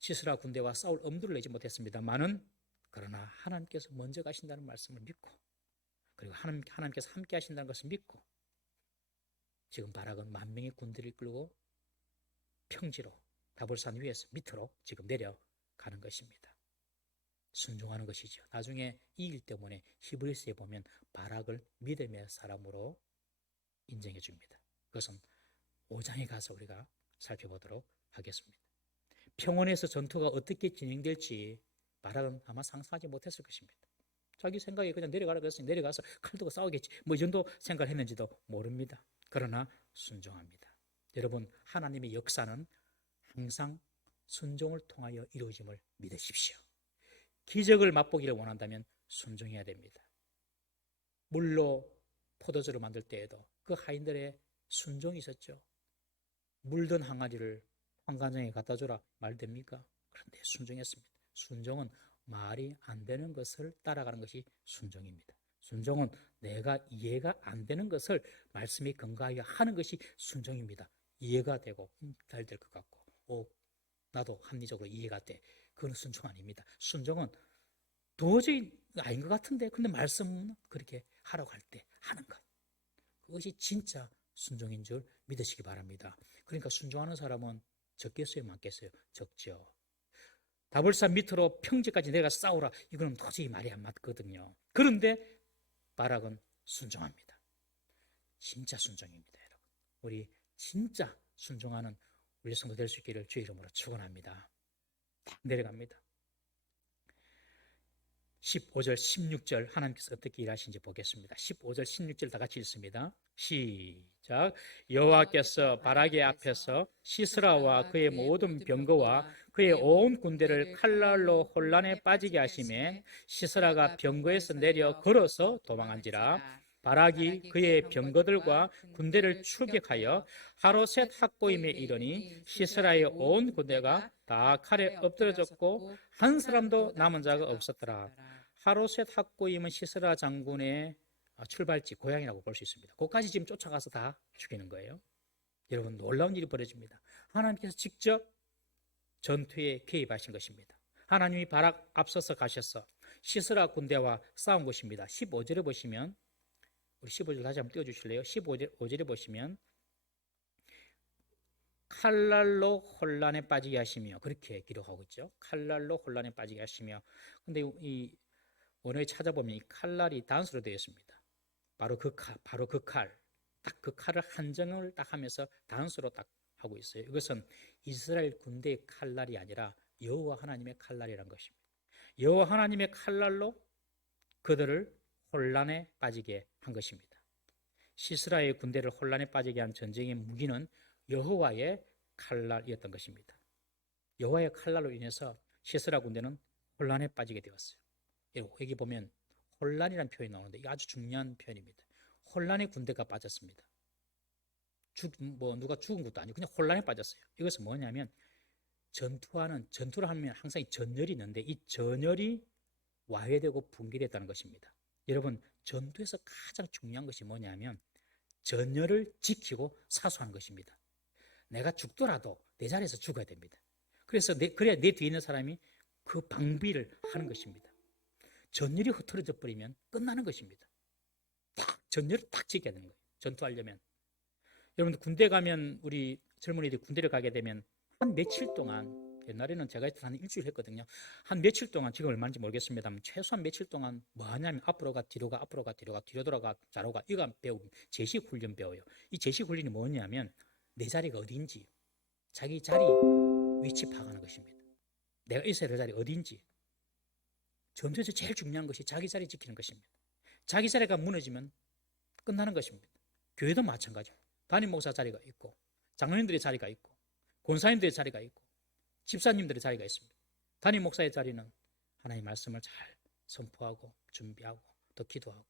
시스라 군대와 싸울 엄두를 내지 못했습니다만은 그러나 하나님께서 먼저 가신다는 말씀을 믿고 그리고 하나님께서 함께 하신다는 것을 믿고 지금 바락은 10,000명의 군대를 이끌고 평지로 다볼산 위에서 밑으로 지금 내려가는 것입니다. 순종하는 것이죠. 나중에 이 일 때문에 히브리서에 보면 바락을 믿음의 사람으로 인정해 줍니다. 그것은 5장에 가서 우리가 살펴보도록 하겠습니다. 평원에서 전투가 어떻게 진행될지 바락은 아마 상상하지 못했을 것입니다. 자기 생각에 그냥 내려가라 그랬으니 내려가서 칼 들고 싸우겠지 뭐 이 정도 생각을 했는지도 모릅니다. 그러나 순종합니다. 여러분, 하나님의 역사는 항상 순종을 통하여 이루어짐을 믿으십시오. 기적을 맛보기를 원한다면 순종해야 됩니다. 물로 포도주를 만들 때에도 그 하인들의 순종이 있었죠. 물든 항아리를 환관장에 갖다 주라 말 됩니까? 그런데 순종했습니다. 순종은 말이 안 되는 것을 따라가는 것이 순종입니다. 순종은 내가 이해가 안 되는 것을 말씀에 근거하여 하는 것이 순종입니다. 이해가 되고 잘 될 것 같고 나도 합리적으로 이해가 돼. 그건 순종 아닙니다. 순종은 도저히 아닌 것 같은데 근데 말씀은 그렇게 하라고 할 때 하는 것. 그것이 진짜 순종인 줄 믿으시기 바랍니다. 그러니까 순종하는 사람은 적겠어요, 많겠어요? 적죠. 다볼산 밑으로 평지까지 내가 싸우라. 이거는 도저히 말이 안 맞거든요. 그런데 바락은 순종합니다. 진짜 순종입니다, 여러분. 우리 진짜 순종하는 우리 성도 될 수 있기를 주의 이름으로 축원합니다. 딱 내려갑니다. 15절, 16절 하나님께서 어떻게 일하시는지 보겠습니다. 15절, 16절 다 같이 읽습니다. 시작. 여호와께서 바락의 앞에서 시스라와 그의 모든 병거와 그의 온 군대를 칼날로 혼란에 빠지게 하시매 시스라가 병거에서 내려 걸어서 도망한지라. 바락이 그의 병거들과 군대를 출격하여 하로셋 학고임에 이르니 시스라의 온 군대가 다 칼에 엎드러졌고 한 사람도 남은 자가 없었더라. 하로셋 학고임은 시스라 장군의 출발지 고향이라고 볼 수 있습니다. 거기까지 지금 쫓아가서 다 죽이는 거예요. 여러분, 놀라운 일이 벌어집니다. 하나님께서 직접 전투에 개입하신 것입니다. 하나님이 바락 앞서서 가셔서 시스라 군대와 싸운 것입니다. 15절에 보시면 우리 15절 다시 한번 띄워주실래요? 15절에 보시면 칼날로 혼란에 빠지게 하시며 그렇게 기록하고 있죠. 칼날로 혼란에 빠지게 하시며 근데 이 원어에 찾아보면 이 칼날이 단수로 되어 있습니다. 바로 그 칼, 딱 그 칼을 한정을 딱 하면서 단수로 딱 하고 있어요. 이것은 이스라엘 군대의 칼날이 아니라 여호와 하나님의 칼날이란 것입니다. 여호와 하나님의 칼날로 그들을 혼란에 빠지게 한 것입니다. 시스라의 군대를 혼란에 빠지게 한 전쟁의 무기는 여호와의 칼날이었던 것입니다. 여호와의 칼날로 인해서 시스라 군대는 혼란에 빠지게 되었어요. 여기 보면 혼란이라는 표현이 나오는데 이게 아주 중요한 표현입니다. 혼란의 군대가 빠졌습니다. 누가 죽은 것도 아니고 그냥 혼란에 빠졌어요. 이것은 뭐냐면 전투를 하면 항상 전열이 있는데 이 전열이 와해되고 붕괴됐다는 것입니다. 여러분, 전투에서 가장 중요한 것이 뭐냐면 전열을 지키고 사수하는 것입니다. 내가 죽더라도 내 자리에서 죽어야 됩니다. 그래야 내 뒤에 있는 사람이 그 방비를 하는 것입니다. 전열이 흐트러져 버리면 끝나는 것입니다. 전열을 딱 지켜야 되는 거예요. 전투하려면. 여러분들 군대 가면 우리 젊은이들이 군대를 가게 되면 한 며칠 동안 옛날에는 제가 한 일주일 했거든요. 한 며칠 동안 지금 얼마인지 모르겠습니다만 최소한 며칠 동안 뭐 하냐면 앞으로 가 뒤로 가 뒤로 돌아가 좌로 가 이거 배우고 제식 훈련 배워요. 이 제식 훈련이 뭐냐면 내 자리가 어디인지 자기 자리 위치 파악하는 것입니다. 내가 있어야 될 자리 어디인지 전투에서 제일 중요한 것이 자기 자리 지키는 것입니다. 자기 자리가 무너지면 끝나는 것입니다. 교회도 마찬가지입니다. 담임 목사 자리가 있고 장로님들의 자리가 있고 권사님들의 자리가 있고 집사님들의 자리가 있습니다. 담임 목사의 자리는 하나님의 말씀을 잘 선포하고 준비하고 또 기도하고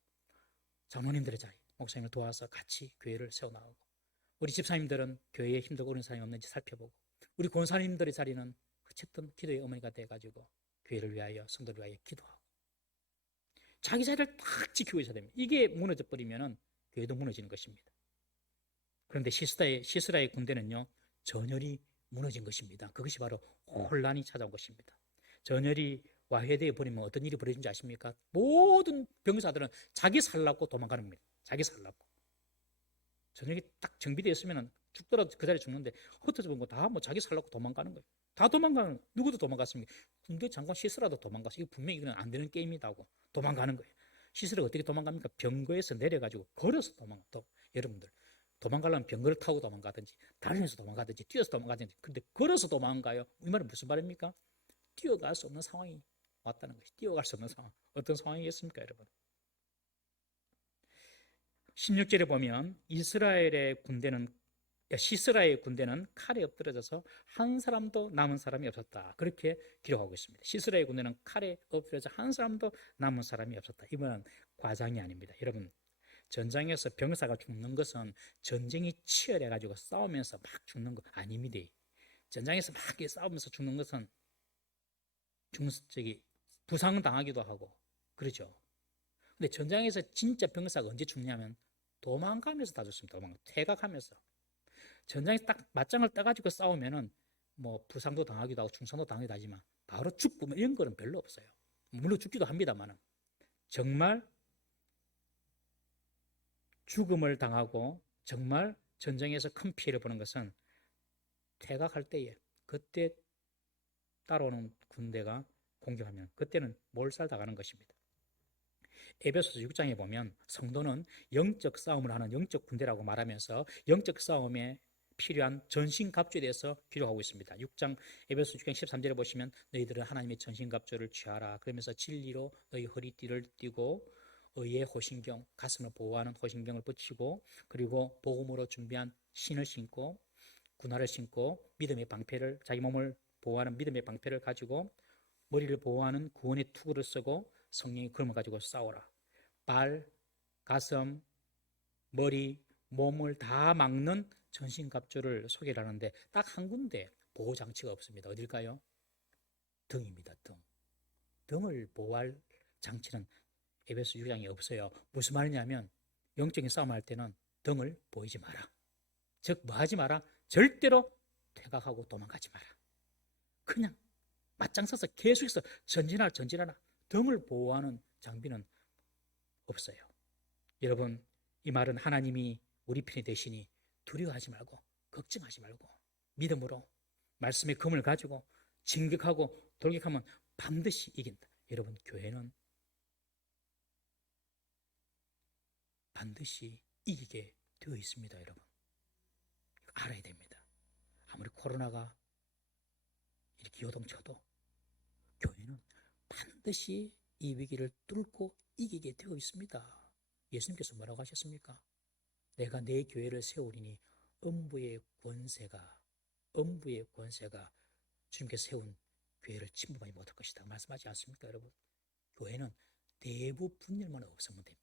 장로님들의 자리, 목사님을 도와서 같이 교회를 세워나가고 우리 집사님들은 교회에 힘들고 그런 사람이 없는지 살펴보고 우리 권사님들의 자리는 어쨌든 기도의 어머니가 돼가지고 교회를 위하여 성도를 위하여 기도하고 자기 자리를 딱 지키고 있어야 됩니다. 이게 무너져 버리면 교회도 무너지는 것입니다. 그런데 시스라의 군대는요 전열이 무너진 것입니다. 그것이 바로 혼란이 찾아온 것입니다. 전열이 와해되어 버리면 어떤 일이 벌어진지 아십니까? 모든 병사들은 자기 살라고 도망가는 겁니다. 자기 살라고. 전열이 딱 정비되어 있으면 죽더라도 그 자리에 죽는데 흩어져 본 거 다 뭐 자기 살라고 도망가는 거예요. 다 도망가는, 누구도 도망갔습니까? 군대 장관 시스라도 도망갔어. 이거 분명히 이건 안 되는 게임이다 하고 도망가는 거예요. 시스라가 어떻게 도망갑니까? 병거에서 내려가지고 걸어서 도망가. 또 여러분들 도망가려면 병거를 타고 도망가든지 달리면서 도망가든지 뛰어서 도망가든지, 근데 걸어서 도망가요. 이 말은 무슨 말입니까? 뛰어갈 수 없는 상황이 왔다는 것이. 뛰어갈 수 없는 상황. 어떤 상황이겠습니까, 여러분? 16절에 보면 시스라의 군대는 칼에 엎드려져서 한 사람도 남은 사람이 없었다. 그렇게 기록하고 있습니다. 시스라의 군대는 칼에 엎드려져 한 사람도 남은 사람이 없었다. 이건 과장이 아닙니다. 여러분, 전장에서 병사가 죽는 것은 전쟁이 치열해가지고 싸우면서 막 죽는 거 아닙니다. 전장에서 막 싸우면서 죽는 것은 부상당하기도 하고 그렇죠. 근데 전장에서 진짜 병사가 언제 죽냐면 도망가면서 다 죽습니다. 퇴각하면서. 전장에서 딱 맞짱을 떠가지고 싸우면은 뭐 부상도 당하기도 하고 중상도 당하기도 하지만 바로 죽고 뭐 이런 거는 별로 없어요. 물론 죽기도 합니다만은 정말 죽음을 당하고 정말 전쟁에서 큰 피해를 보는 것은 퇴각할 때에, 그때 따라오는 군대가 공격하면 그때는 몰살당하는 것입니다. 에베소서 6장에 보면 성도는 영적 싸움을 하는 영적 군대라고 말하면서 영적 싸움에 필요한 전신갑주에 대해서 기록하고 있습니다. 에베소서 6장 13절에 보시면 너희들은 하나님의 전신갑주를 취하라. 그러면서 진리로 너희 허리띠를 띠고 의의 호신경, 가슴을 보호하는 호신경을 붙이고, 그리고 복음으로 준비한 신을 신고 군화를 신고 믿음의 방패를, 자기 몸을 보호하는 믿음의 방패를 가지고 머리를 보호하는 구원의 투구를 쓰고 성령의 그림을 가지고 싸워라. 발, 가슴, 머리, 몸을 다 막는 전신갑주를 소개를 하는데 딱 한 군데 보호장치가 없습니다. 어딜까요? 등입니다. 등을 보호할 장치는 에베소 6장에 없어요. 무슨 말이냐면 영적인 싸움을 할 때는 등을 보이지 마라. 즉 뭐 하지 마라? 절대로 퇴각하고 도망가지 마라. 그냥 맞짱 서서 계속해서 전진하라. 등을 보호하는 장비는 없어요. 여러분, 이 말은 하나님이 우리 편이 되시니 두려워하지 말고 걱정하지 말고 믿음으로 말씀의 검을 가지고 진격하고 돌격하면 반드시 이긴다. 여러분, 교회는 반드시 이기게 되어 있습니다. 여러분, 알아야 됩니다. 아무리 코로나가 이렇게 요동쳐도 교회는 반드시 이 위기를 뚫고 이기게 되어 있습니다. 예수님께서 뭐라고 하셨습니까? 내가 내 교회를 세우리니 음부의 권세가 주님께서 세운 교회를 침범하지 못할 것이다 말씀하지 않습니까, 여러분? 교회는 내부 분열만 없으면 됩니다.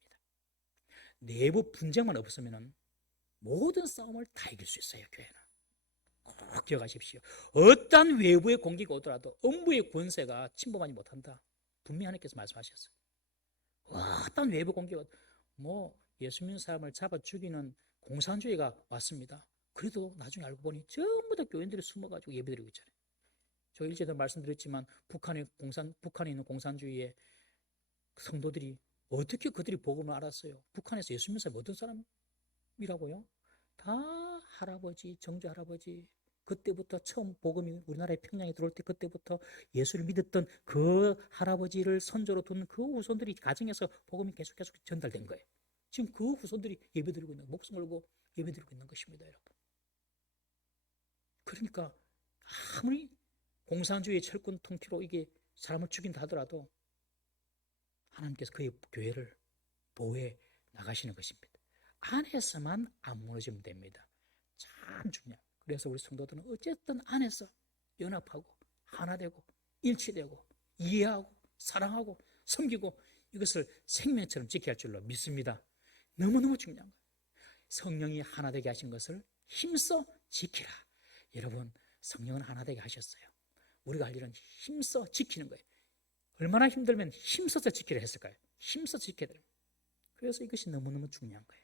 내부 분쟁만 없으면 모든 싸움을 다 이길 수 있어요. 교회는 꼭 기억하십시오. 어떤 외부의 공격이 오더라도 음부의 권세가 침범하지 못한다. 분명히 하나님께서 말씀하셨어요. 어떤 외부 공격, 예수 믿는 사람을 잡아 죽이는 공산주의가 왔습니다. 그래도 나중에 알고 보니 전부 다 교인들이 숨어가지고 예배드리고 있잖아요. 저 일제도 말씀드렸지만 북한에 있는 공산주의의 성도들이 어떻게 그들이 복음을 알았어요? 북한에서 예수 믿는 사람이 어떤 사람이라고요? 다 할아버지, 정조 할아버지, 그때부터 처음 복음이 우리나라에 평양에 들어올 때 그때부터 예수를 믿었던 그 할아버지를 선조로 둔 그 후손들이 가정에서 복음이 계속 전달된 거예요. 지금 그 후손들이 예배드리고 있는, 목숨 걸고 예배드리고 있는 것입니다, 여러분. 그러니까 아무리 공산주의 철권 통치로 이게 사람을 죽인다 하더라도 하나님께서 그의 교회를 보호해 나가시는 것입니다. 안에서만 안 무너지면 됩니다. 참 중요합니다. 그래서 우리 성도들은 어쨌든 안에서 연합하고 하나 되고 일치되고 이해하고 사랑하고 섬기고 이것을 생명처럼 지켜야 할 줄로 믿습니다. 너무너무 중요한 거예요. 성령이 하나 되게 하신 것을 힘써 지키라. 여러분, 성령은 하나 되게 하셨어요. 우리가 할 일은 힘써 지키는 거예요. 얼마나 힘들면 힘써서 지키려 했을까요? 힘써 지켜야 돼요. 그래서 이것이 너무너무 중요한 거예요.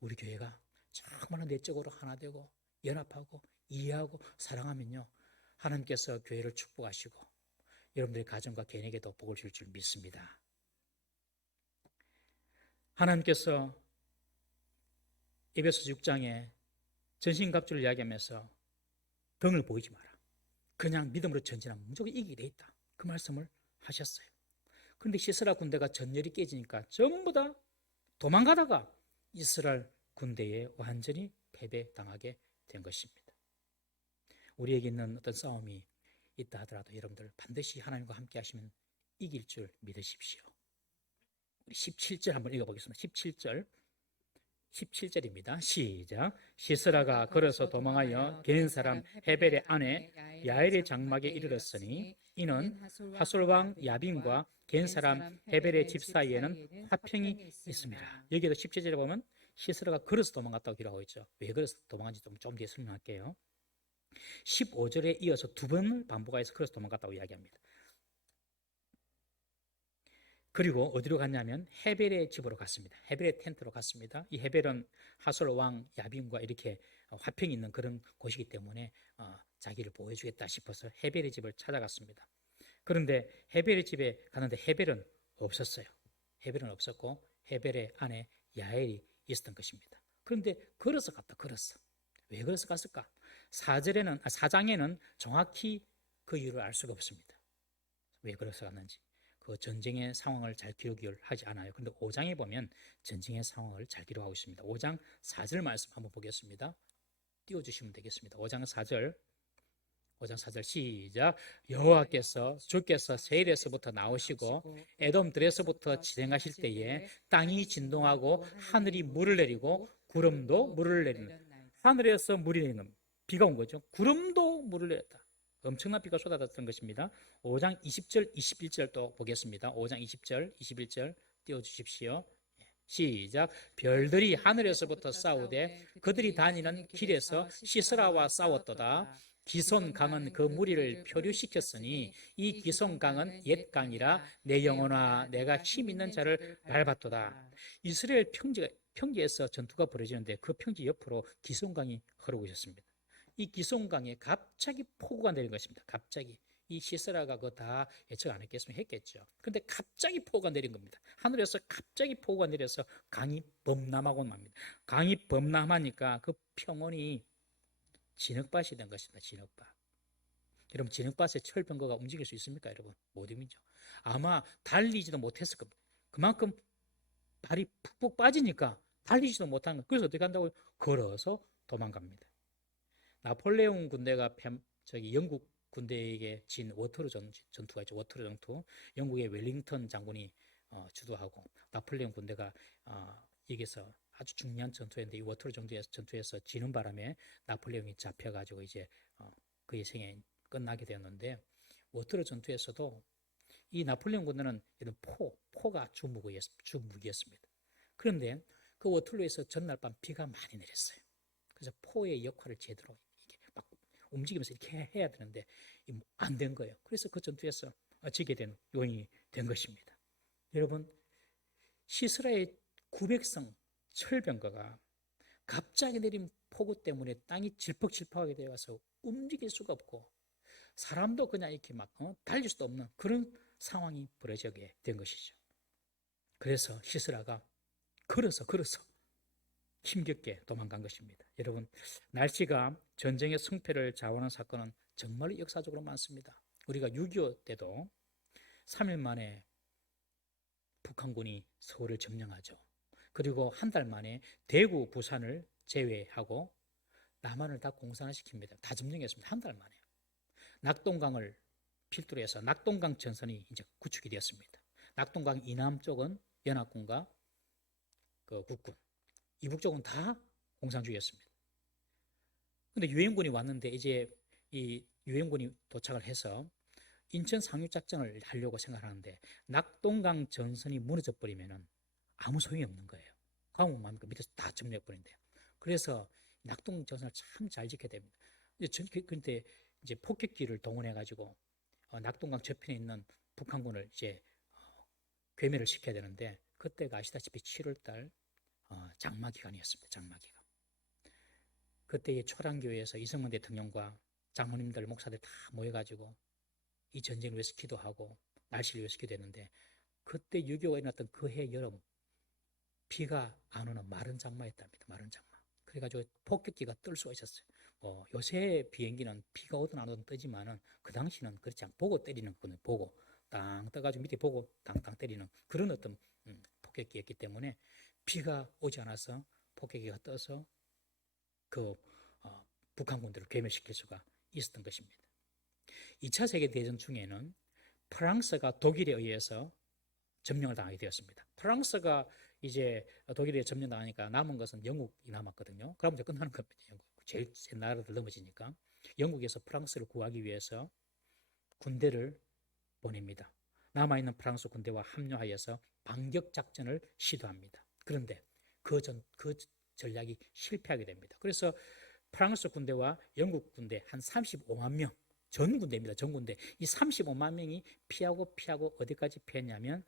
우리 교회가 정말 내적으로 하나 되고 연합하고 이해하고 사랑하면요, 하나님께서 교회를 축복하시고 여러분들의 가정과 개인에게도 복을 줄 줄 믿습니다. 하나님께서 에베소서 6장에 전신갑주를 이야기하면서 등을 보이지 마라. 그냥 믿음으로 전진하면 무조건 이기게 돼 있다. 그 말씀을 하셨어요. 그런데 시스라 군대가 전열이 깨지니까 전부 다 도망가다가 이스라엘 군대에 완전히 패배당하게 된 것입니다. 우리에게 있는 어떤 싸움이 있다 하더라도 여러분들 반드시 하나님과 함께 하시면 이길 줄 믿으십시오. 우리 17절 한번 읽어보겠습니다. 17절입니다. 시작. 시스라가 걸어서 도망하여 겐 사람 헤벨의 아내 야엘의 장막에 이르렀으니 이는 하솔 왕 야빈과 겐 사람 헤벨의 집 사이에는 화평이 있습니다. 여기에도 17절에 보면 시스라가 걸어서 도망갔다고 기록하고 있죠. 왜 걸어서 도망간지 좀 뒤에 설명할게요. 15절에 이어서 두 번을 반복해서 걸어서 도망갔다고 이야기합니다. 그리고 어디로 갔냐면 헤벨의 집으로 갔습니다. 헤벨의 텐트로 갔습니다. 이 헤벨은 하솔 왕 야빈과 이렇게 화평이 있는 그런 곳이기 때문에 자기를 보호해주겠다 싶어서 헤벨의 집을 찾아갔습니다. 그런데 헤벨의 집에 갔는데 헤벨은 없었어요. 헤벨은 없었고 헤벨의 아내 야엘이 있었던 것입니다. 그런데 걸어서 갔다. 걸었어. 왜 걸어서 갔을까? 4장에는 정확히 그 이유를 알 수가 없습니다. 왜 걸어서 갔는지. 그 전쟁의 상황을 잘 기록을 하지 않아요. 그런데 5장에 보면 전쟁의 상황을 잘 기록하고 있습니다. 5장 4절 말씀 한번 보겠습니다. 띄워주시면 되겠습니다. 5장 4절 시작. 여호와께서 주께서 세일에서부터 나오시고 에돔 들에서부터 진행하실 때에 땅이 진동하고 하늘이 물을 내리고 구름도 물을 내리는, 하늘에서 물이 내리는, 비가 온 거죠. 구름도 물을 내렸다. 엄청난 비가 쏟아졌던 것입니다. 5장 20절, 21절 또 보겠습니다. 5장 20절, 21절 띄워주십시오. 시작. 별들이 하늘에서부터 싸우되 그들이 다니는 길에서 시스라와 싸웠도다. 기손 강은 그 무리를 표류시켰으니 이 기손 강은 옛 강이라 내 영혼아 내가 힘 있는 자를 밟았도다. 이스라엘 평지에서 전투가 벌어지는데 그 평지 옆으로 기손 강이 흐르고 있었습니다. 이 기손강에 갑자기 폭우가 내린 것입니다. 갑자기. 이 시스라가 그거 다 예측 안 했겠으면 했겠죠. 그런데 갑자기 폭우가 내린 겁니다. 하늘에서 갑자기 폭우가 내려서 강이 범람하고 맙니다. 강이 범람하니까 그 평원이 진흙밭이 된 것입니다. 진흙밭. 여러분 진흙밭에 철병거가 움직일 수 있습니까? 여러분 못 움직이죠. 아마 달리지도 못했을 겁니다. 그만큼 발이 푹푹 빠지니까 달리지도 못하는 거예요. 그래서 어떻게 한다고요? 걸어서 도망갑니다. 나폴레옹 군대가 영국 군대에게 진 워터루 전투가 있죠. 워터루 전투. 영국의 웰링턴 장군이 주도하고 나폴레옹 군대가 여기서 아주 중요한 전투였는데 이 워터루 전투에서 지는 바람에 나폴레옹이 잡혀가지고 이제 그의 생애 끝나게 되었는데 워터루 전투에서도 이 나폴레옹 군대는 이런 포가 주무기였습니다. 그런데 그 워터루에서 전날 밤 비가 많이 내렸어요. 그래서 포의 역할을 제대로 막 움직이면서 이렇게 해야 되는데 안 된 거예요. 그래서 그 전투에서 지게 된 요인이 된 것입니다. 여러분 시스라의 900성 철병거가 갑자기 내린 폭우 때문에 땅이 질퍽질퍽하게 되어서 움직일 수가 없고 사람도 그냥 이렇게 막 달릴 수도 없는 그런 상황이 벌어지게 된 것이죠. 그래서 시스라가 걸어서 힘겹게 도망간 것입니다. 여러분 날씨가 전쟁의 승패를 좌우하는 사건은 정말 역사적으로 많습니다. 우리가 6.25 때도 3일 만에 북한군이 서울을 점령하죠. 그리고 한 달 만에 대구, 부산을 제외하고 남한을 다 공산화시킵니다. 다 점령했습니다. 한 달 만에. 낙동강을 필두로 해서 낙동강 전선이 이제 구축이 되었습니다. 낙동강 이남 쪽은 연합군과 그 국군, 이북 쪽은 다 공산주의였습니다. 그런데 유엔군이 왔는데 이제 이 유엔군이 도착을 해서 인천 상륙작전을 하려고 생각하는데 낙동강 전선이 무너져 버리면 아무 소용이 없는 거예요. 광복만 그 밑에서 다 점령해버린대요. 그래서 낙동 전선을 참 잘 지켜야 됩니다. 그런데 이제 폭격기를 동원해가지고 낙동강 저편에 있는 북한군을 이제 괴멸을 시켜야 되는데 그때가 아시다시피 7월달 장마 기간이었습니다. 장마 기간. 그때의 초량교회에서 이승만 대통령과 장로님들, 목사들 다 모여가지고 이 전쟁을 위해서 기도하고 날씨를 위해서 기도했는데 그때 6.25가 일어났던 그 해 여름 비가 안 오는 마른 장마였답니다. 마른 장마. 그래가지고 폭격기가 뜰 수가 있었어요. 요새 비행기는 비가 오든 안 오든 뜨지만은 그 당시는 그렇지 않고 보고 때리는 거는 보고 땅 떠가지고 밑에 보고 땅땅 때리는 그런 어떤 폭격기였기 때문에 비가 오지 않아서 폭격기가 떠서 그 북한 군대를 괴멸시킬 수가 있었던 것입니다. 2차 세계대전 중에는 프랑스가 독일에 의해서 점령을 당하게 되었습니다. 프랑스가 이제 독일에 점령당하니까 남은 것은 영국이 남았거든요. 그러면 이제 끝나는 겁니다. 영국. 제일 센 나라들 넘어지니까. 영국에서 프랑스를 구하기 위해서 군대를 보냅니다. 남아있는 프랑스 군대와 합류하여서 반격작전을 시도합니다. 그런데 그 전략이 실패하게 됩니다. 그래서 프랑스 군대와 영국 군대 한 35만 명, 전 군대입니다. 전 군대. 이 35만 명이 피하고 어디까지 피했냐면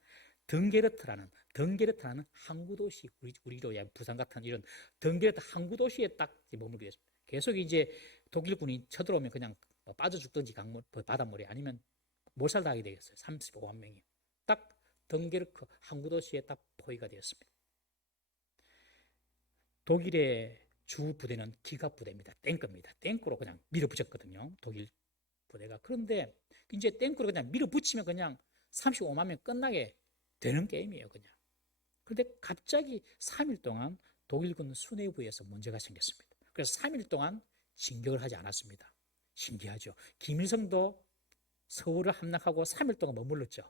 덩게르트라는 항구 도시, 우리로 야 부산 같은 이런 덩게르트 항구 도시에 딱 머물게 됐습니다. 계속 이제 독일군이 쳐들어오면 그냥 빠져 죽든지 바닷물에 아니면 몰살당하게 되겠어요. 35만 명이 딱 덩게르트 항구 도시에 딱 포위가 되었습니다. 독일의 주 부대는 기갑 부대입니다. 탱크입니다. 탱크로 그냥 밀어붙였거든요. 독일 부대가. 그런데 이제 탱크로 그냥 밀어붙이면 그냥 35만 명 끝나게 되는 게임이에요. 그냥. 그런데 갑자기 3일 동안 독일군 수뇌부에서 문제가 생겼습니다. 그래서 3일 동안 진격을 하지 않았습니다. 신기하죠. 김일성도 서울을 함락하고 3일 동안 머물렀죠.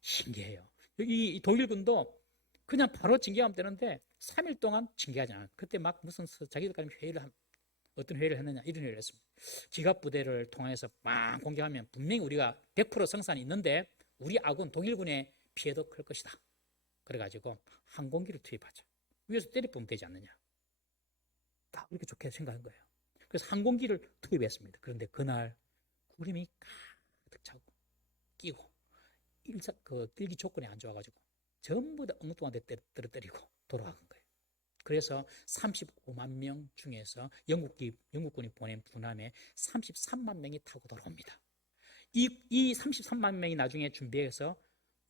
신기해요. 여기 독일군도 그냥 바로 징계하면 되는데 3일 동안 징계하지 않아요. 그때 막 무슨 자기들끼리 어떤 회의를 했느냐 이런 회의를 했습니다. 기갑 부대를 통해서 막 공격하면 분명히 우리가 100% 성산이 있는데 우리 아군 독일군의 피해도 클 것이다. 그래가지고 항공기를 투입하자. 위에서 때려보면 되지 않느냐. 다 그렇게 좋게 생각한 거예요. 그래서 항공기를 투입했습니다. 그런데 그날 구름이 가득 차고 끼고 길기 조건이 안 좋아가지고 전부 다 엉뚱한 데 떨어뜨리고 돌아간 거예요. 그래서 35만 명 중에서 영국군이 보낸 군함에 33만 명이 타고 돌아옵니다. 이 33만 명이 나중에 준비해서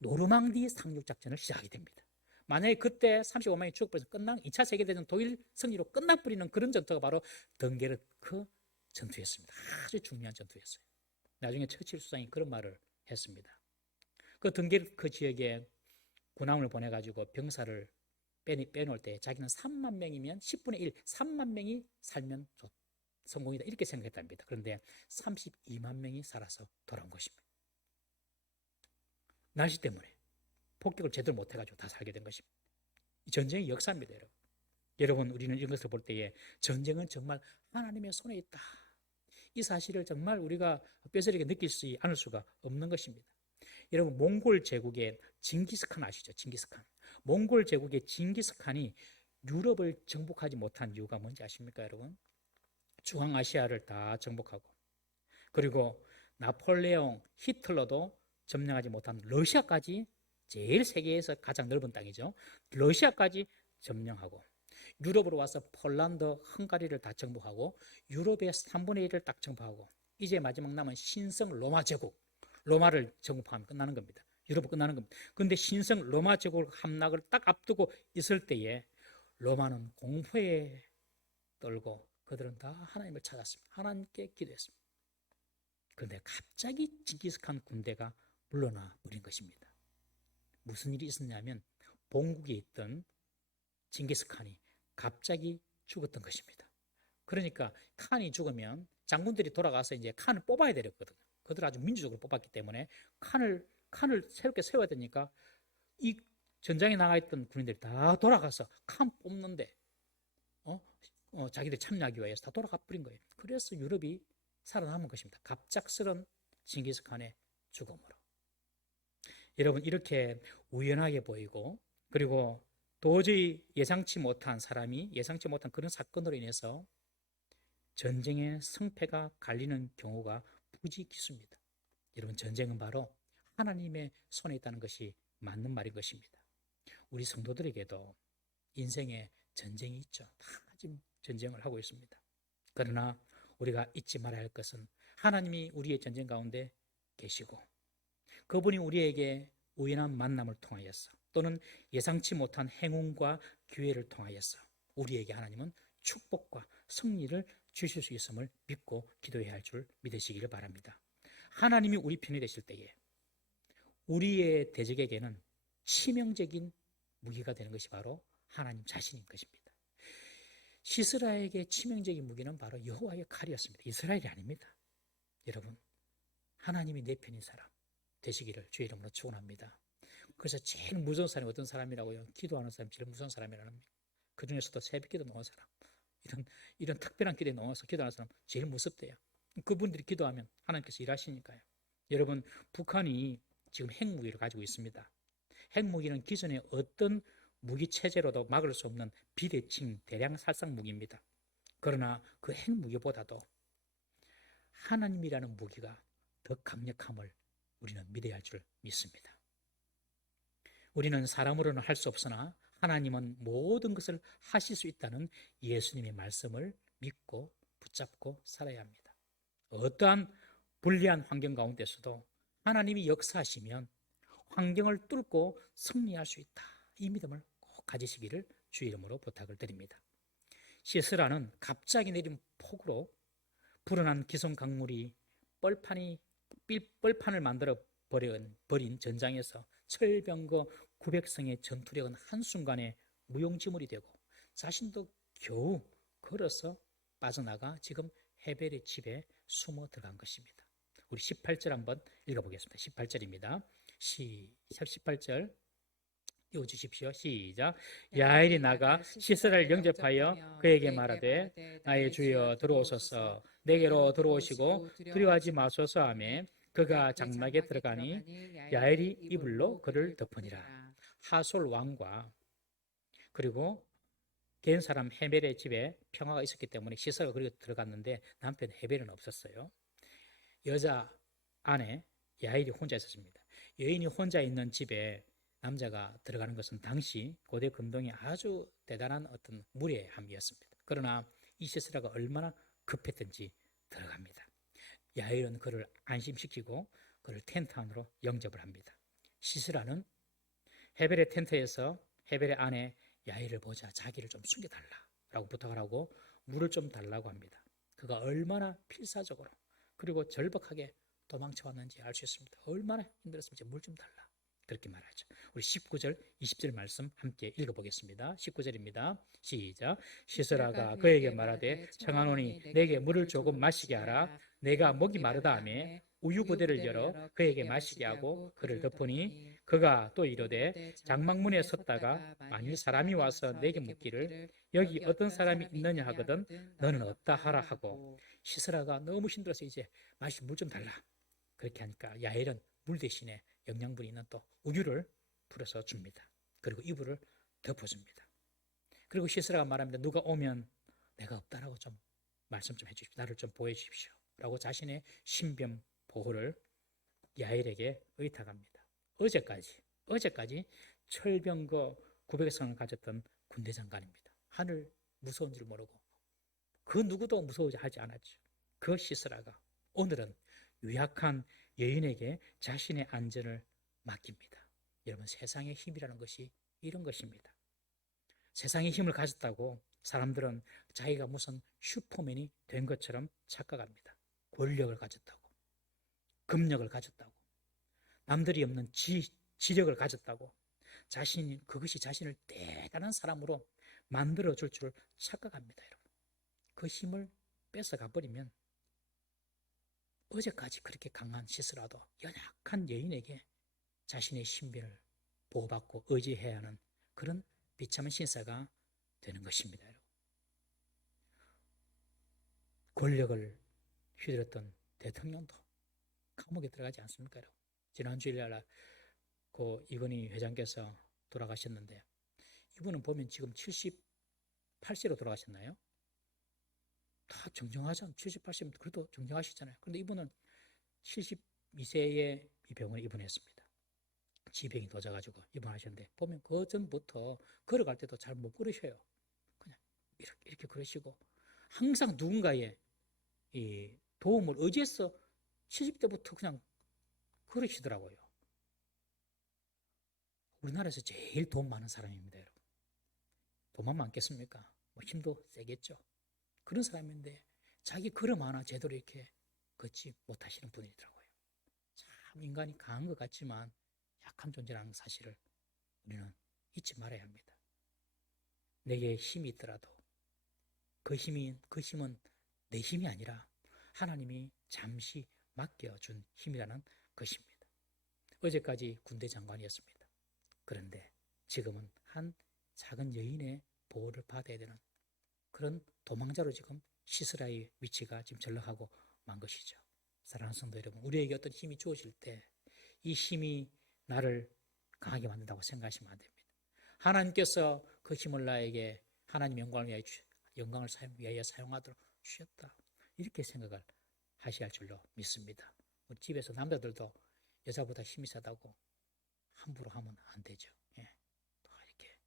노르망디 상륙작전을 시작하게 됩니다. 만약에 그때 35만이 죽어버려서 2차 세계대전 독일 승리로 끝나버리는 그런 전투가 바로 덩게르크 전투였습니다. 아주 중요한 전투였어요. 나중에 처칠 수상이 그런 말을 했습니다. 그 덩게르크 지역에 군함을 보내가지고 병사를 빼놓을 때 자기는 3만 명이면 10분의 1, 3만 명이 살면 성공이다 이렇게 생각했답니다. 그런데 32만 명이 살아서 돌아온 것입니다. 날씨 때문에 폭격을 제대로 못해가지고 다 살게 된 것입니다. 이 전쟁의 역사입니다, 여러분. 여러분, 우리는 이런 것을 볼 때에 전쟁은 정말 하나님의 손에 있다. 이 사실을 정말 우리가 뼈저리게 느낄 수 않을 수가 없는 것입니다. 여러분, 몽골 제국의 징기스칸 아시죠? 징기스칸. 몽골 제국의 징기스칸이 유럽을 정복하지 못한 이유가 뭔지 아십니까, 여러분? 중앙아시아를 다 정복하고 그리고 나폴레옹, 히틀러도 점령하지 못한 러시아까지 제일 세계에서 가장 넓은 땅이죠. 러시아까지 점령하고 유럽으로 와서 폴란드, 헝가리를 다 정복하고 유럽의 3분의 1을 딱 정복하고 이제 마지막 남은 신성 로마 제국, 로마를 정복하면 끝나는 겁니다. 유럽은 끝나는 겁니다. 그런데 신성 로마 제국 함락을 딱 앞두고 있을 때에 로마는 공포에 떨고 그들은 다 하나님을 찾았습니다. 하나님께 기도했습니다. 그런데 갑자기 징기스칸 군대가 물러나 버린 것입니다. 무슨 일이 있었냐면 본국에 있던 징기스칸이 갑자기 죽었던 것입니다. 그러니까 칸이 죽으면 장군들이 돌아가서 이제 칸을 뽑아야 되거든요. 그들 아주 민주적으로 뽑았기 때문에 칸을 새롭게 세워야 되니까 이 전장에 나가 있던 군인들이 다 돌아가서 칸 뽑는데 자기들 참여하기 위해서 다 돌아가 버린 거예요. 그래서 유럽이 살아남은 것입니다. 갑작스런 징기스칸의 죽음으로. 여러분, 이렇게 우연하게 보이고 그리고 도저히 예상치 못한 사람이 예상치 못한 그런 사건으로 인해서 전쟁의 승패가 갈리는 경우가 부지기수입니다. 여러분, 전쟁은 바로 하나님의 손에 있다는 것이 맞는 말인 것입니다. 우리 성도들에게도 인생에 전쟁이 있죠. 다 지금 전쟁을 하고 있습니다. 그러나 우리가 잊지 말아야 할 것은 하나님이 우리의 전쟁 가운데 계시고 그분이 우리에게 우연한 만남을 통하여서 또는 예상치 못한 행운과 기회를 통하여서 우리에게 하나님은 축복과 승리를 주실 수 있음을 믿고 기도해야 할 줄 믿으시기를 바랍니다. 하나님이 우리 편이 되실 때에 우리의 대적에게는 치명적인 무기가 되는 것이 바로 하나님 자신인 것입니다. 시스라에게 치명적인 무기는 바로 여호와의 칼이었습니다. 이스라엘이 아닙니다. 여러분, 하나님이 내 편인 사람 되시기를 주의 이름으로 축원합니다. 그래서 제일 무서운 사람이 어떤 사람이라고요? 기도하는 사람이 제일 무서운 사람이라는 겁니다. 그 중에서도 새벽기도 놓은 사람, 이런 특별한 기도에 놓아서 기도하는 사람 제일 무섭대요. 그분들이 기도하면 하나님께서 일하시니까요. 여러분, 북한이 지금 핵무기를 가지고 있습니다. 핵무기는 기존의 어떤 무기 체제로도 막을 수 없는 비대칭 대량 살상 무기입니다. 그러나 그 핵무기보다도 하나님이라는 무기가 더 강력함을 우리는 믿어야 할 줄 믿습니다. 우리는 사람으로는 할 수 없으나 하나님은 모든 것을 하실 수 있다는 예수님의 말씀을 믿고 붙잡고 살아야 합니다. 어떠한 불리한 환경 가운데서도 하나님이 역사하시면 환경을 뚫고 승리할 수 있다. 이 믿음을 꼭 가지시기를 주의 이름으로 부탁을 드립니다. 시스라는 갑자기 내린 폭우로 불어난 기성 강물이 뻘판을 만들어 버린 전장에서 철병거 900성의 전투력은 한순간에 무용지물이 되고 자신도 겨우 걸어서 빠져나가 지금 헤벨의 집에 숨어 들어간 것입니다. 우리 18절 한번 읽어보겠습니다. 18절입니다. 18절 띄워주십시오. 시작. 야엘이 나가 시스라를 영접하여 그에게 말하되 나의 주여 들어오소서 내게로 들어오시고 두려워하지 마소서 하며 그가 장막에 들어가니 야엘이 이불로 그를 덮으니라. 하솔 왕과 그리고 개인 사람 헤벨의 집에 평화가 있었기 때문에 시스라가 그리고 들어갔는데 남편 헤벨은 없었어요. 여자 아내 야엘이 혼자 있었습니다. 여인이 혼자 있는 집에 남자가 들어가는 것은 당시 고대 금동이 아주 대단한 어떤 무례함이었습니다. 그러나 이 시스라가 얼마나 급했든지 들어갑니다. 야엘은 그를 안심시키고 그를 텐트 안으로 영접을 합니다. 시스라는 헤벨의 텐트에서 헤벨의 아내 야엘을 보자 자기를 좀 숨겨달라고 부탁을 하고 물을 좀 달라고 합니다. 그가 얼마나 필사적으로 그리고 절박하게 도망쳐왔는지 알 수 있습니다. 얼마나 힘들었으면 물 좀 달라 그렇게 말하죠. 우리 19절, 20절 말씀 함께 읽어보겠습니다. 19절입니다. 시작. 시스라가 그에게 말하되 청하노니 내게 물을 조금 마시게 하라. 내가 목이 마르다 하며 우유부대를 열어 그에게 마시게 하고 그를 덮으니 그가 또 이르되 장막문에 섰다가 만일 사람이 와서 내게 묻기를 여기 어떤 사람이 있느냐 하거든 너는 없다 하라 하고 시스라가 너무 힘들어서 이제 마실 물 좀 달라 그렇게 하니까 야엘은 물 대신에 영양분이 있는 또 우유를 풀어서 줍니다. 그리고 이불을 덮어줍니다. 그리고 시스라가 말합니다. 누가 오면 내가 없다라고 좀 말씀 좀 해주십시오. 나를 좀 보여주십시오. 라고 자신의 신변 보호를 야엘에게 의탁합니다. 어제까지 철병거 900성을 가졌던 군대 장관입니다. 하늘 무서운 줄 모르고 그 누구도 무서워하지 않았죠. 그 시스라가 오늘은 유약한 여인에게 자신의 안전을 맡깁니다. 여러분, 세상의 힘이라는 것이 이런 것입니다. 세상의 힘을 가졌다고 사람들은 자기가 무슨 슈퍼맨이 된 것처럼 착각합니다. 권력을 가졌다고, 금력을 가졌다고, 남들이 없는 지력을 가졌다고, 그것이 자신을 대단한 사람으로 만들어줄 줄 착각합니다. 여러분, 그 힘을 뺏어가 버리면 어제까지 그렇게 강한 시스라도 연약한 여인에게 자신의 신변을 보호받고 의지해야 하는 그런 비참한 신사가 되는 것입니다. 여러분. 권력을 휘둘렀던 대통령도 감옥에 들어가지 않습니까? 여러분? 지난 주일날 그 이건희 회장께서 돌아가셨는데 이분은 보면 지금 78세로 돌아가셨나요? 다 정정하잖아요. 70, 80면 그래도 정정하시잖아요. 그런데 이분은 72세에 이 병원에 입원했습니다. 지병이 도져가지고 입원하셨는데 보면 그 전부터 걸어갈 때도 잘 못 걸으셔요. 그냥 이렇게 걸으시고 항상 누군가의 이 도움을 의지해서 70대부터 그냥 그러시더라고요. 우리나라에서 제일 돈 많은 사람입니다, 여러분. 돈만 많겠습니까? 뭐 힘도 세겠죠. 그런 사람인데 자기 걸음 하나 제대로 이렇게 걷지 못하시는 분이더라고요. 참 인간이 강한 것 같지만 약한 존재라는 사실을 우리는 잊지 말아야 합니다. 내게 힘이 있더라도 그 힘은 내 힘이 아니라 하나님이 잠시 맡겨준 힘이라는 것입니다. 어제까지 군대 장관이었습니다. 그런데 지금은 한 작은 여인의 보호를 받아야 되는 그런 도망자로 지금 시스라의 위치가 지금 전락하고 만 것이죠. 사랑하는 성도 여러분, 우리에게 어떤 힘이 주어질 때 이 힘이 나를 강하게 만든다고 생각하시면 안 됩니다. 하나님께서 그 힘을 나에게 하나님 영광을 위하여 사용하도록 주셨다. 이렇게 생각을 하셔야 할 줄로 믿습니다. 우리 집에서 남자들도 여자보다 힘이 세다고 함부로 하면 안 되죠. 예. 또 이렇게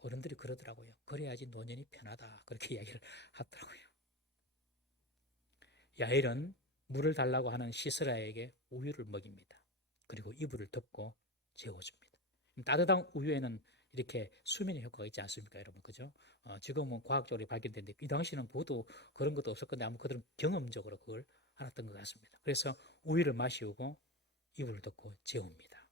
어른들이 그러더라고요. 그래야지 노년이 편하다. 그렇게 이야기를 하더라고요. 야엘은 물을 달라고 하는 시스라에게 우유를 먹입니다. 그리고 이불을 덮고 재워줍니다. 따뜻한 우유에는 이렇게 수면의 효과가 있지 않습니까, 여러분? 그죠? 지금은 과학적으로 발견됐는데 이 당시는 보도 그런 것도 없었건데 아마 그들은 경험적으로 그걸 알았던 것 같습니다. 그래서 우유를 마시우고 이불을 덮고 재웁니다.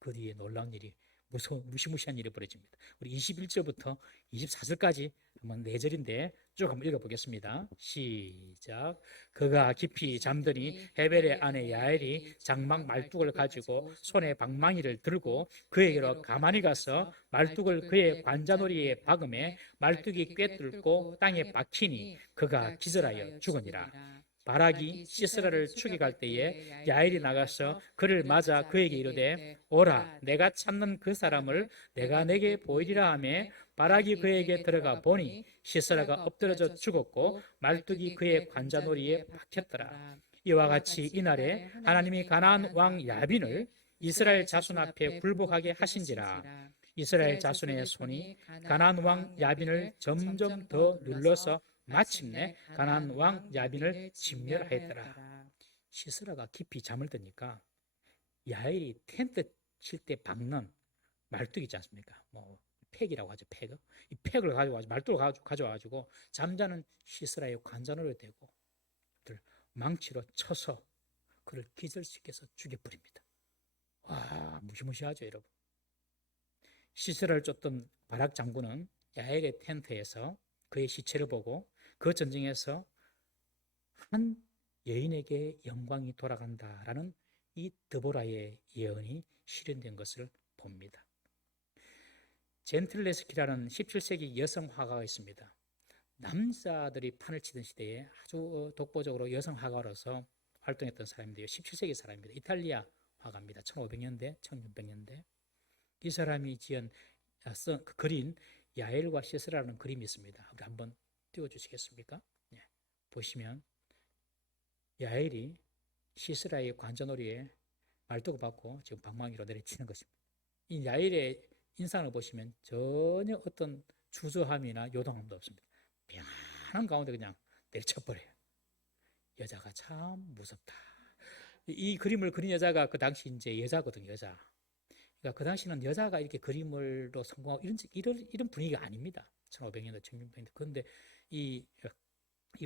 그 뒤에 놀라운 일이 무시무시한 일이 벌어집니다. 우리 21절부터 24절까지 한번 4절인데 쭉 한번 읽어보겠습니다. 시작. 그가 깊이 잠드니 헤벨의 아내 야엘이 장막 말뚝을 가지고 손에 방망이를 들고 그에게로 가만히 가서 말뚝을 그의 관자놀이에 박음에 말뚝이 꿰뚫고 땅에 박히니 그가 기절하여 죽으니라. 바락이 시스라를 죽이갈 때에 야엘이 나가서 그를 맞아 그에게 이르되 오라 내가 찾는 그 사람을 내가 내게 보이리라 하매 바락이 그에게 들어가 보니 시스라가 엎드러져 죽었고 말뚝이 그의 관자놀이에 박혔더라. 이와 같이 이날에 하나님이 가나안 왕 야빈을 이스라엘 자손 앞에 굴복하게 하신지라. 이스라엘 자손의 손이 가나안 왕 야빈을 점점 더 눌러서 마침내 가나안 왕 야빈을 진멸하였더라. 시스라가 깊이 잠을 드니까 야엘이 텐트 칠 때 박는 말뚝 있지 않습니까? 뭐 팩이라고 하죠. 팩. 이 팩을 가져와서 말뚝을 가져와가지고 잠자는 시스라의 관자놀이를 대고 그를 망치로 쳐서 그를 기절시켜서 죽여버립니다. 와, 무시무시하죠, 여러분. 시스라를 쫓던 바락 장군은 야엘의 텐트에서 그의 시체를 보고 그 전쟁에서 한 여인에게 영광이 돌아간다라는 이 드보라의 예언이 실현된 것을 봅니다. 젠틀레스키라는 17세기 여성 화가가 있습니다. 남자들이 판을 치던 시대에 아주 독보적으로 여성 화가로서 활동했던 사람인데요. 17세기 사람입니다. 이탈리아 화가입니다. 1500년대, 1600년대. 이 사람이 그린 야엘과 시스라라는 그림이 있습니다. 우리 한번 띄워주시겠습니까? 네. 보시면 야엘이 시스라의 관자놀이에 말뚝을 받고 지금 방망이로 내리치는 것입니다. 이 야엘의 인상을 보시면 전혀 어떤 주저함이나 요동함도 없습니다. 평안한 가운데 그냥 내리쳐버려요. 여자가 참 무섭다. 이 그림을 그린 여자가 그 당시 이제 여자거든요, 여자. 그러니까 그 당시는 여자가 이렇게 그림으로 성공하고 이런 분위기가 아닙니다. 1500년대, 1600년대. 그런데 이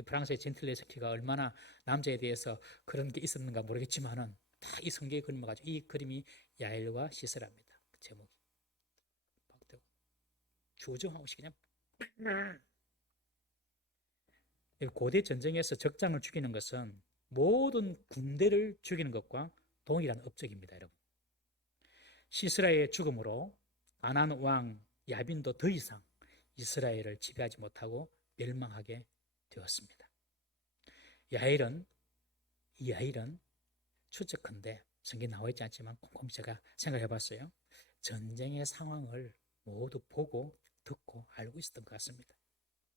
프랑스의 젠틀레스키가 얼마나 남자에 대해서 그런 게 있었는가 모르겠지만은 다 이 성경의 그림을 가지고 이 그림이 야엘과 시스라입니다. 그 제목이. 주저하고 그냥 고대 전쟁에서 적장을 죽이는 것은 모든 군대를 죽이는 것과 동일한 업적입니다, 여러분. 시스라의 죽음으로 가나안 왕 야빈도 더 이상 이스라엘을 지배하지 못하고 멸망하게 되었습니다. 야엘은 추측컨대 성경에 나와 있지 않지만 곰곰이 제가 생각해 봤어요. 전쟁의 상황을 모두 보고 듣고 알고 있었던 것 같습니다.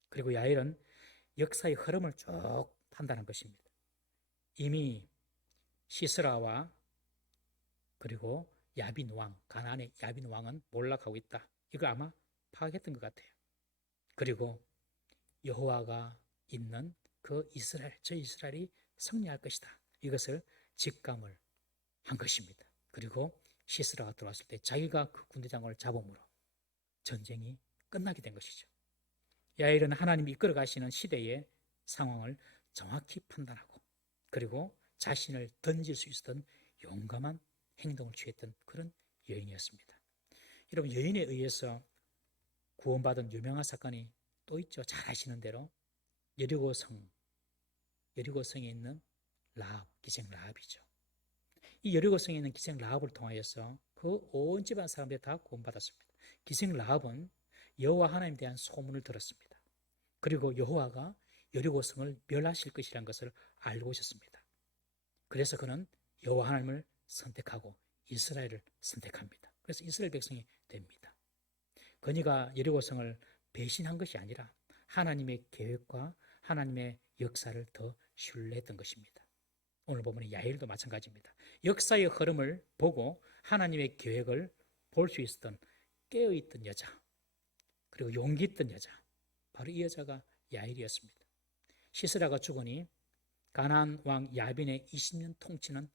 그리고 야엘은 역사의 흐름을 쭉 판단한 것입니다. 이미 시스라와 그리고 야빈 왕, 가나안의 야빈 왕은 몰락하고 있다. 이걸 아마 파악했던 것 같아요. 그리고 여호와가 있는 그 이스라엘, 저 이스라엘이 승리할 것이다. 이것을 직감을 한 것입니다. 그리고 시스라가 들어왔을 때 자기가 그 군대장을 잡음으로 전쟁이 끝나게 된 것이죠. 야일은 하나님이 이끌어 가시는 시대의 상황을 정확히 판단하고 그리고 자신을 던질 수 있었던 용감한 행동을 취했던 그런 여인이었습니다. 여러분, 여인에 의해서 구원받은 유명한 사건이 또 있죠. 잘 아시는 대로 여리고성에 있는 라합, 기생 라합이죠. 이 여리고성에 있는 기생 라합을 통하여서 그 온 집안 사람들이 다 구원받았습니다. 기생 라합은 여호와 하나님에 대한 소문을 들었습니다. 그리고 여호와가 여리고성을 멸하실 것이라는 것을 알고 있었습니다. 그래서 그는 여호와 하나님을 선택하고 이스라엘을 선택합니다. 그래서 이스라엘 백성이 됩니다. 그니가 여리고성을 배신한 것이 아니라 하나님의 계획과 하나님의 역사를 더 신뢰했던 것입니다. 오늘 보면 야일도 마찬가지입니다. 역사의 흐름을 보고 하나님의 계획을 볼 수 있었던 깨어있던 여자, 그리고 용기 있던 여자, 바로 이 여자가 야일이었습니다. 시스라가 죽으니 가나안 왕 야빈의 20년 통치는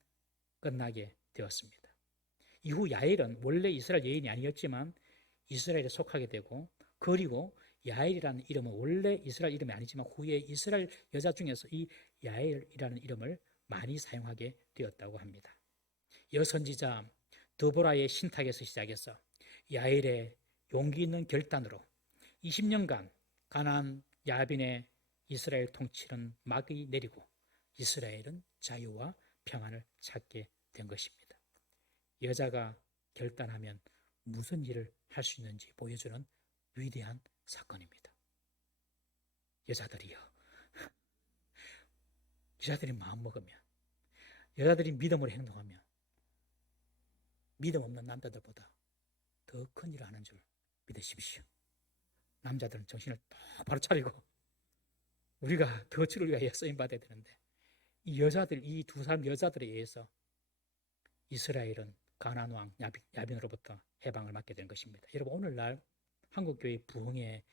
끝나게 되었습니다. 이후 야일은 원래 이스라엘 여인이 아니었지만 이스라엘에 속하게 되고, 그리고 야일이라는 이름은 원래 이스라엘 이름이 아니지만 후에 이스라엘 여자 중에서 이 야일이라는 이름을 많이 사용하게 되었다고 합니다. 여선지자 드보라의 신탁에서 시작해서 야일의 용기 있는 결단으로 20년간 가나안 야빈의 이스라엘 통치는 막이 내리고 이스라엘은 자유와 평안을 찾게 된 것입니다. 여자가 결단하면 무슨 일을 할 수 있는지 보여주는 위대한 사건입니다. 여자들이요. 여자들이 마음먹으면, 여자들이 믿음으로 행동하면 믿음 없는 남자들보다 더 큰 일을 하는 줄 믿으십시오. 남자들은 정신을 똑바로 차리고 우리가 더 주를 위하여 쓰임받아야 되는데, 이 여자들, 이 두 사람 여자들에 의해서 이스라엘은 가나안 왕 야빈으로부터 해방을 받게 된 것입니다. 여러분, 오늘날 한국교회 부흥에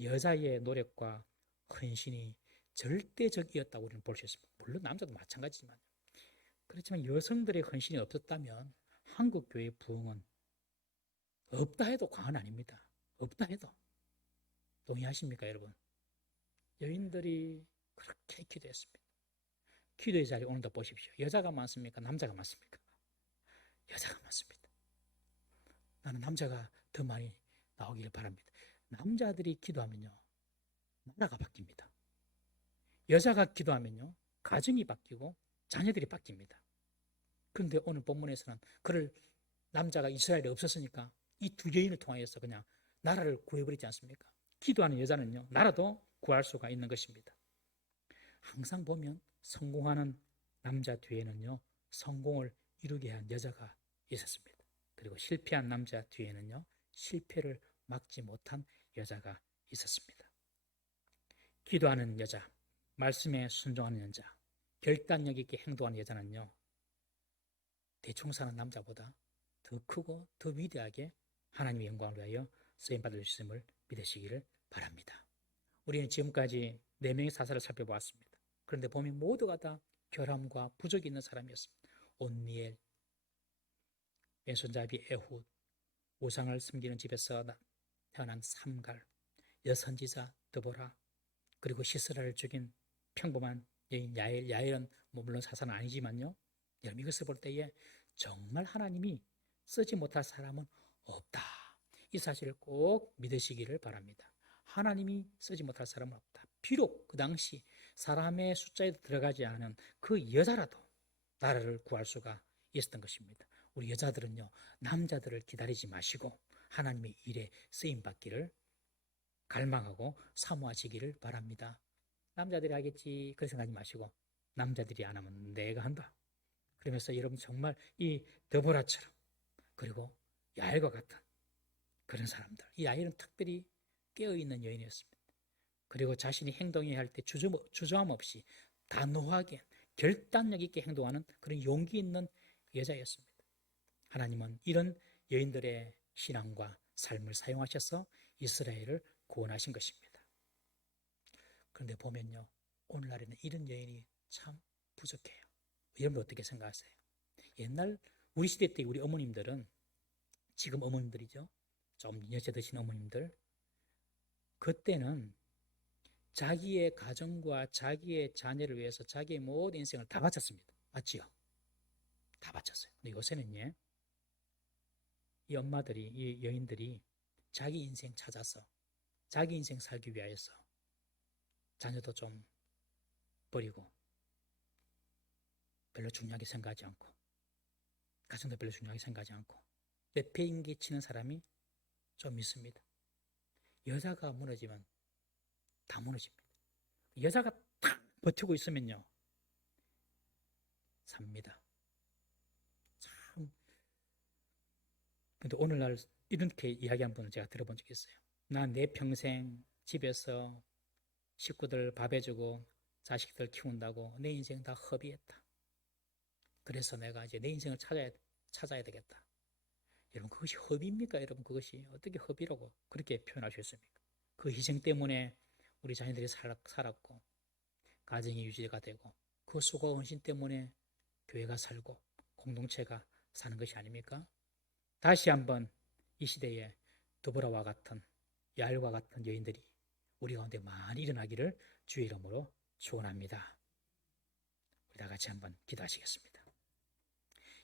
여자의 노력과 헌신이 절대적이었다고 우리는 볼 수 있습니다. 물론 남자도 마찬가지지만, 그렇지만 여성들의 헌신이 없었다면 한국교회 부흥은 없다 해도 과언 아닙니다. 없다 해도. 동의하십니까, 여러분? 여인들이 그렇게 기도했습니다. 기도의 자리 오늘도 보십시오. 여자가 많습니까? 남자가 많습니까? 여자가 많습니다. 나는 남자가 더 많이 나오기를 바랍니다. 남자들이 기도하면요, 나라가 바뀝니다. 여자가 기도하면요, 가정이 바뀌고 자녀들이 바뀝니다. 그런데 오늘 본문에서는 그를 남자가 이스라엘에 없었으니까 이 두 여인을 통하여서 그냥 나라를 구해버리지 않습니까? 기도하는 여자는요, 나라도 구할 수가 있는 것입니다. 항상 보면 성공하는 남자 뒤에는요, 성공을 이루게 한 여자가 있었습니다. 그리고 실패한 남자 뒤에는요, 실패를 막지 못한 여자가 있었습니다. 기도하는 여자, 말씀에 순종하는 여자, 결단력 있게 행동하는 여자는요, 대충 사는 남자보다 더 크고 더 위대하게 하나님의 영광을 위하여 쓰임받을 수 있음을 믿으시기를 바랍니다. 우리는 지금까지 4명의 사사를 살펴보았습니다. 그런데 보면 모두가 다 결함과 부족이 있는 사람이었습니다. 온니엘, 왼손잡이 에훗, 우상을 섬기는 집에서 태어난 삼갈, 여선지자 드보라, 그리고 시스라를 죽인 평범한 여인 야일. 야일은 물론 사사는 아니지만요, 여러분 이것을 볼 때에 정말 하나님이 쓰지 못할 사람은 없다, 이 사실을 꼭 믿으시기를 바랍니다. 하나님이 쓰지 못할 사람은 없다. 비록 그 당시 사람의 숫자에 들어가지 않은 그 여자라도 나라를 구할 수가 있었던 것입니다. 우리 여자들은요, 남자들을 기다리지 마시고 하나님의 일에 쓰임받기를 갈망하고 사모하시기를 바랍니다. 남자들이 하겠지 그렇게 생각하지 마시고, 남자들이 안 하면 내가 한다. 그러면서 여러분 정말 이 드보라처럼, 그리고 야일과 같은 그런 사람들, 이 야일은 특별히 깨어있는 여인이었습니다. 그리고 자신이 행동해야 할 때 주저함 없이 단호하게 결단력 있게 행동하는 그런 용기 있는 여자였습니다. 하나님은 이런 여인들의 신앙과 삶을 사용하셔서 이스라엘을 구원하신 것입니다. 그런데 보면요, 오늘날에는 이런 여인이 참 부족해요. 여러분 어떻게 생각하세요? 옛날 우리 시대 때 우리 어머님들은, 지금 어머님들이죠, 좀 연세 드신 어머님들, 그때는 자기의 가정과 자기의 자녀를 위해서 자기의 모든 인생을 다 바쳤습니다. 맞지요? 다 바쳤어요. 근데 요새는 이 엄마들이, 이 여인들이 자기 인생 찾아서 자기 인생 살기 위하여서 자녀도 좀 버리고 별로 중요하게 생각하지 않고 가정도 별로 중요하게 생각하지 않고 내팽개치는 사람이 좀 있습니다. 여자가 무너지면 다 무너집니다. 여자가 탁 버티고 있으면요, 삽니다. 참. 근데 오늘날 이렇게 이야기한 분을 제가 들어본 적이 있어요. 난 내 평생 집에서 식구들 밥 해주고 자식들 키운다고 내 인생 다 허비했다. 그래서 내가 이제 내 인생을 찾아야 되겠다. 여러분, 그것이 허비입니까? 여러분, 그것이 어떻게 허비라고 그렇게 표현할 수 있습니까? 그 희생 때문에 우리 자녀들이 살았고 가정이 유지가 되고 그 수고 헌신 때문에 교회가 살고 공동체가 사는 것이 아닙니까? 다시 한번 이 시대에 드보라와 같은, 야엘과 같은 여인들이 우리 가운데 많이 일어나기를 주의 이름으로 축원합니다. 우리 다 같이 한번 기도하시겠습니다.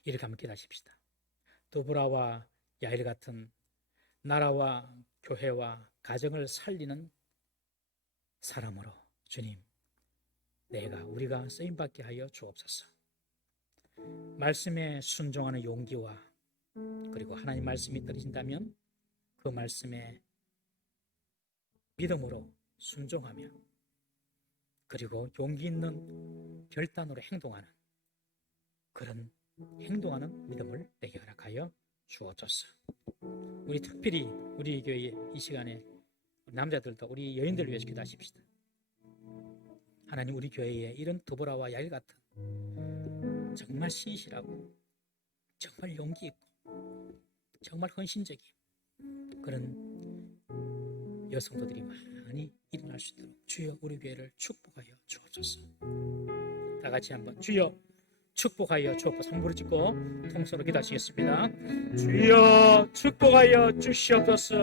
이렇게 한번 기도하십시다. 드보라와 야엘 같은 나라와 교회와 가정을 살리는 사람으로 주님, 우리가 쓰임받게 하여 주옵소서. 말씀에 순종하는 용기와, 그리고 하나님 말씀이 떨어진다면 그 말씀에 믿음으로 순종하며, 그리고 용기 있는 결단으로 행동하는, 그런 행동하는 믿음을 내게 허락하여 주옵소서. 우리 특별히 우리 교회 이 시간에 남자들도 우리 여인들을 위해서 기도하십시다. 하나님, 우리 교회에 이런 드보라와 야엘 같은 정말 신실하고 정말 용기 있고 정말 헌신적인 그런 여성도들이 많이 일어날 수 있도록 주여 우리 교회를 축복하여 주옵소서. 다 같이 한번 주여 축복하여 주옵소서. 손부를 짚고 통성으로 기도하시겠습니다. 주여 축복하여 주시옵소서.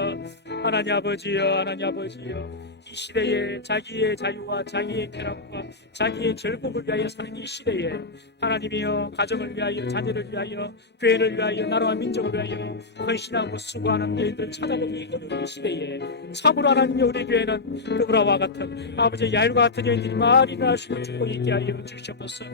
하나님 아버지여, 하나님 아버지여, 이 시대에 자기의 자유와 자기의 쾌락과 자기의 결국을 위하여 사는 이 시대에 하나님이여, 가정을 위하여, 자녀를 위하여, 교회를 위하여, 나라와 민족을 위하여 헌신하고 수고하는 여인들 찾아보기 어려운 이 시대에 참으로 하나님이여, 우리 교회는 드보라와 같은 아버지 야엘과 같은 여인들이 많이 일어날 수 있는 축복이 있게 하여 주시옵소서.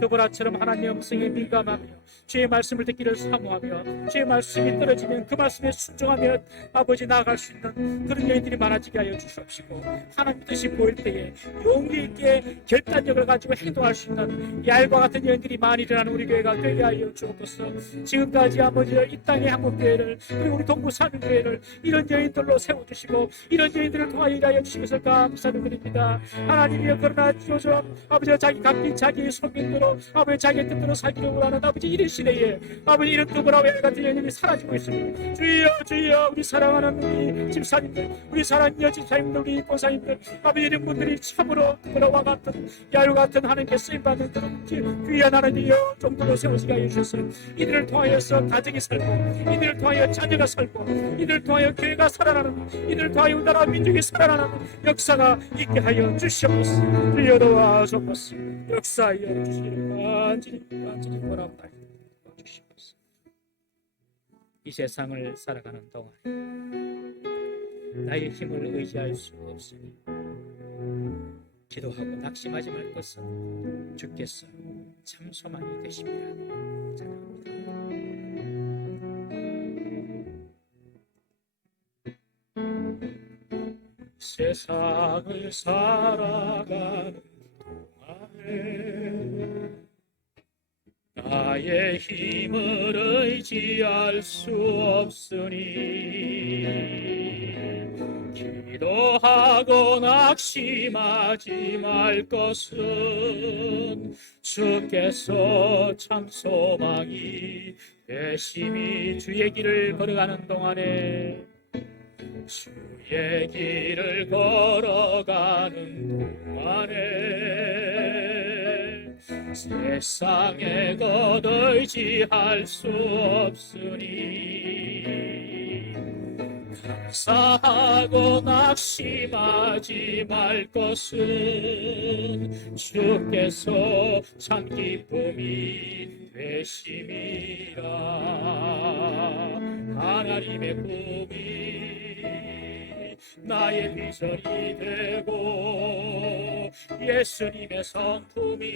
드보라처럼 하나님의 음성에 민감하며 주의 말씀을 듣기를 사모하며 주의 말씀이 떨어지면 그 말씀에 순종하며 아버지 나아갈 수 있는 그런 여인들이 많아지게 하여 주시옵시고, 하나님 뜻이 보일 때에 용기 있게 결단력을 가지고 행동할 수 있는 야엘과 같은 여인들이 많이 일어나는 우리 교회가 되게 하여 주옵소서. 지금까지 아버지 이 땅의 한국교회를, 그리고 우리 동부 사명교회를 이런 여인들로 세워주시고 이런 여인들을 통하여 일하여 주시면서 감사드립니다. 하나님이여, 그러나 요즘 아버지 자기 값진 자기의 소명대로 아버지 자기의 뜻대로 살기를 원하는 아버지 이런 시대에 아버지 이런 드보라와 야엘 같은 여인들이 사라지고 있습니다. 주여 주여, 우리 사랑하는 우리 집사님들, 우리 사랑하는 여집사님들, 우리 권사님들, 아버지 이런 분들이 참으로 드보라와 같은 야엘 같은 하나님께 쓰임받는 그런 귀한 하나님이여 종들로 세우시게 하여 주셔서 이들을 통하여서 가정이 살고 이들을 통하여 자녀가 살고 이들을 통하여 교회가 살아나는, 이들을 통하여 나라 민족이 살아나는 역사가 있게 하여 주시옵소서. 주여 도와주옵소서. 역사하여 주시기를 간절히 바랍니다. 주시옵소서. 이 세상을 살아가는 동안 나의 힘을 의지할 수 없으니 기도하고 낙심하지 말 것은 주께서 참 소망이 되십니다. 찬양합니다. 세상을 살아가는 동안에 나의 힘을 의지할 수 없으니 기도하고 낙심하지 말 것은 주께서 참 소망이 되심이, 주의 길을 걸어가는 동안에 주의 길을 걸어가는 동안에 세상에 곧 의지할 수 없으니 감사하고 낙심하지 말 것은 주께서 참 기쁨이 되심이라. 하나님의 꿈이 나의 비전이 되고 예수님의 성품이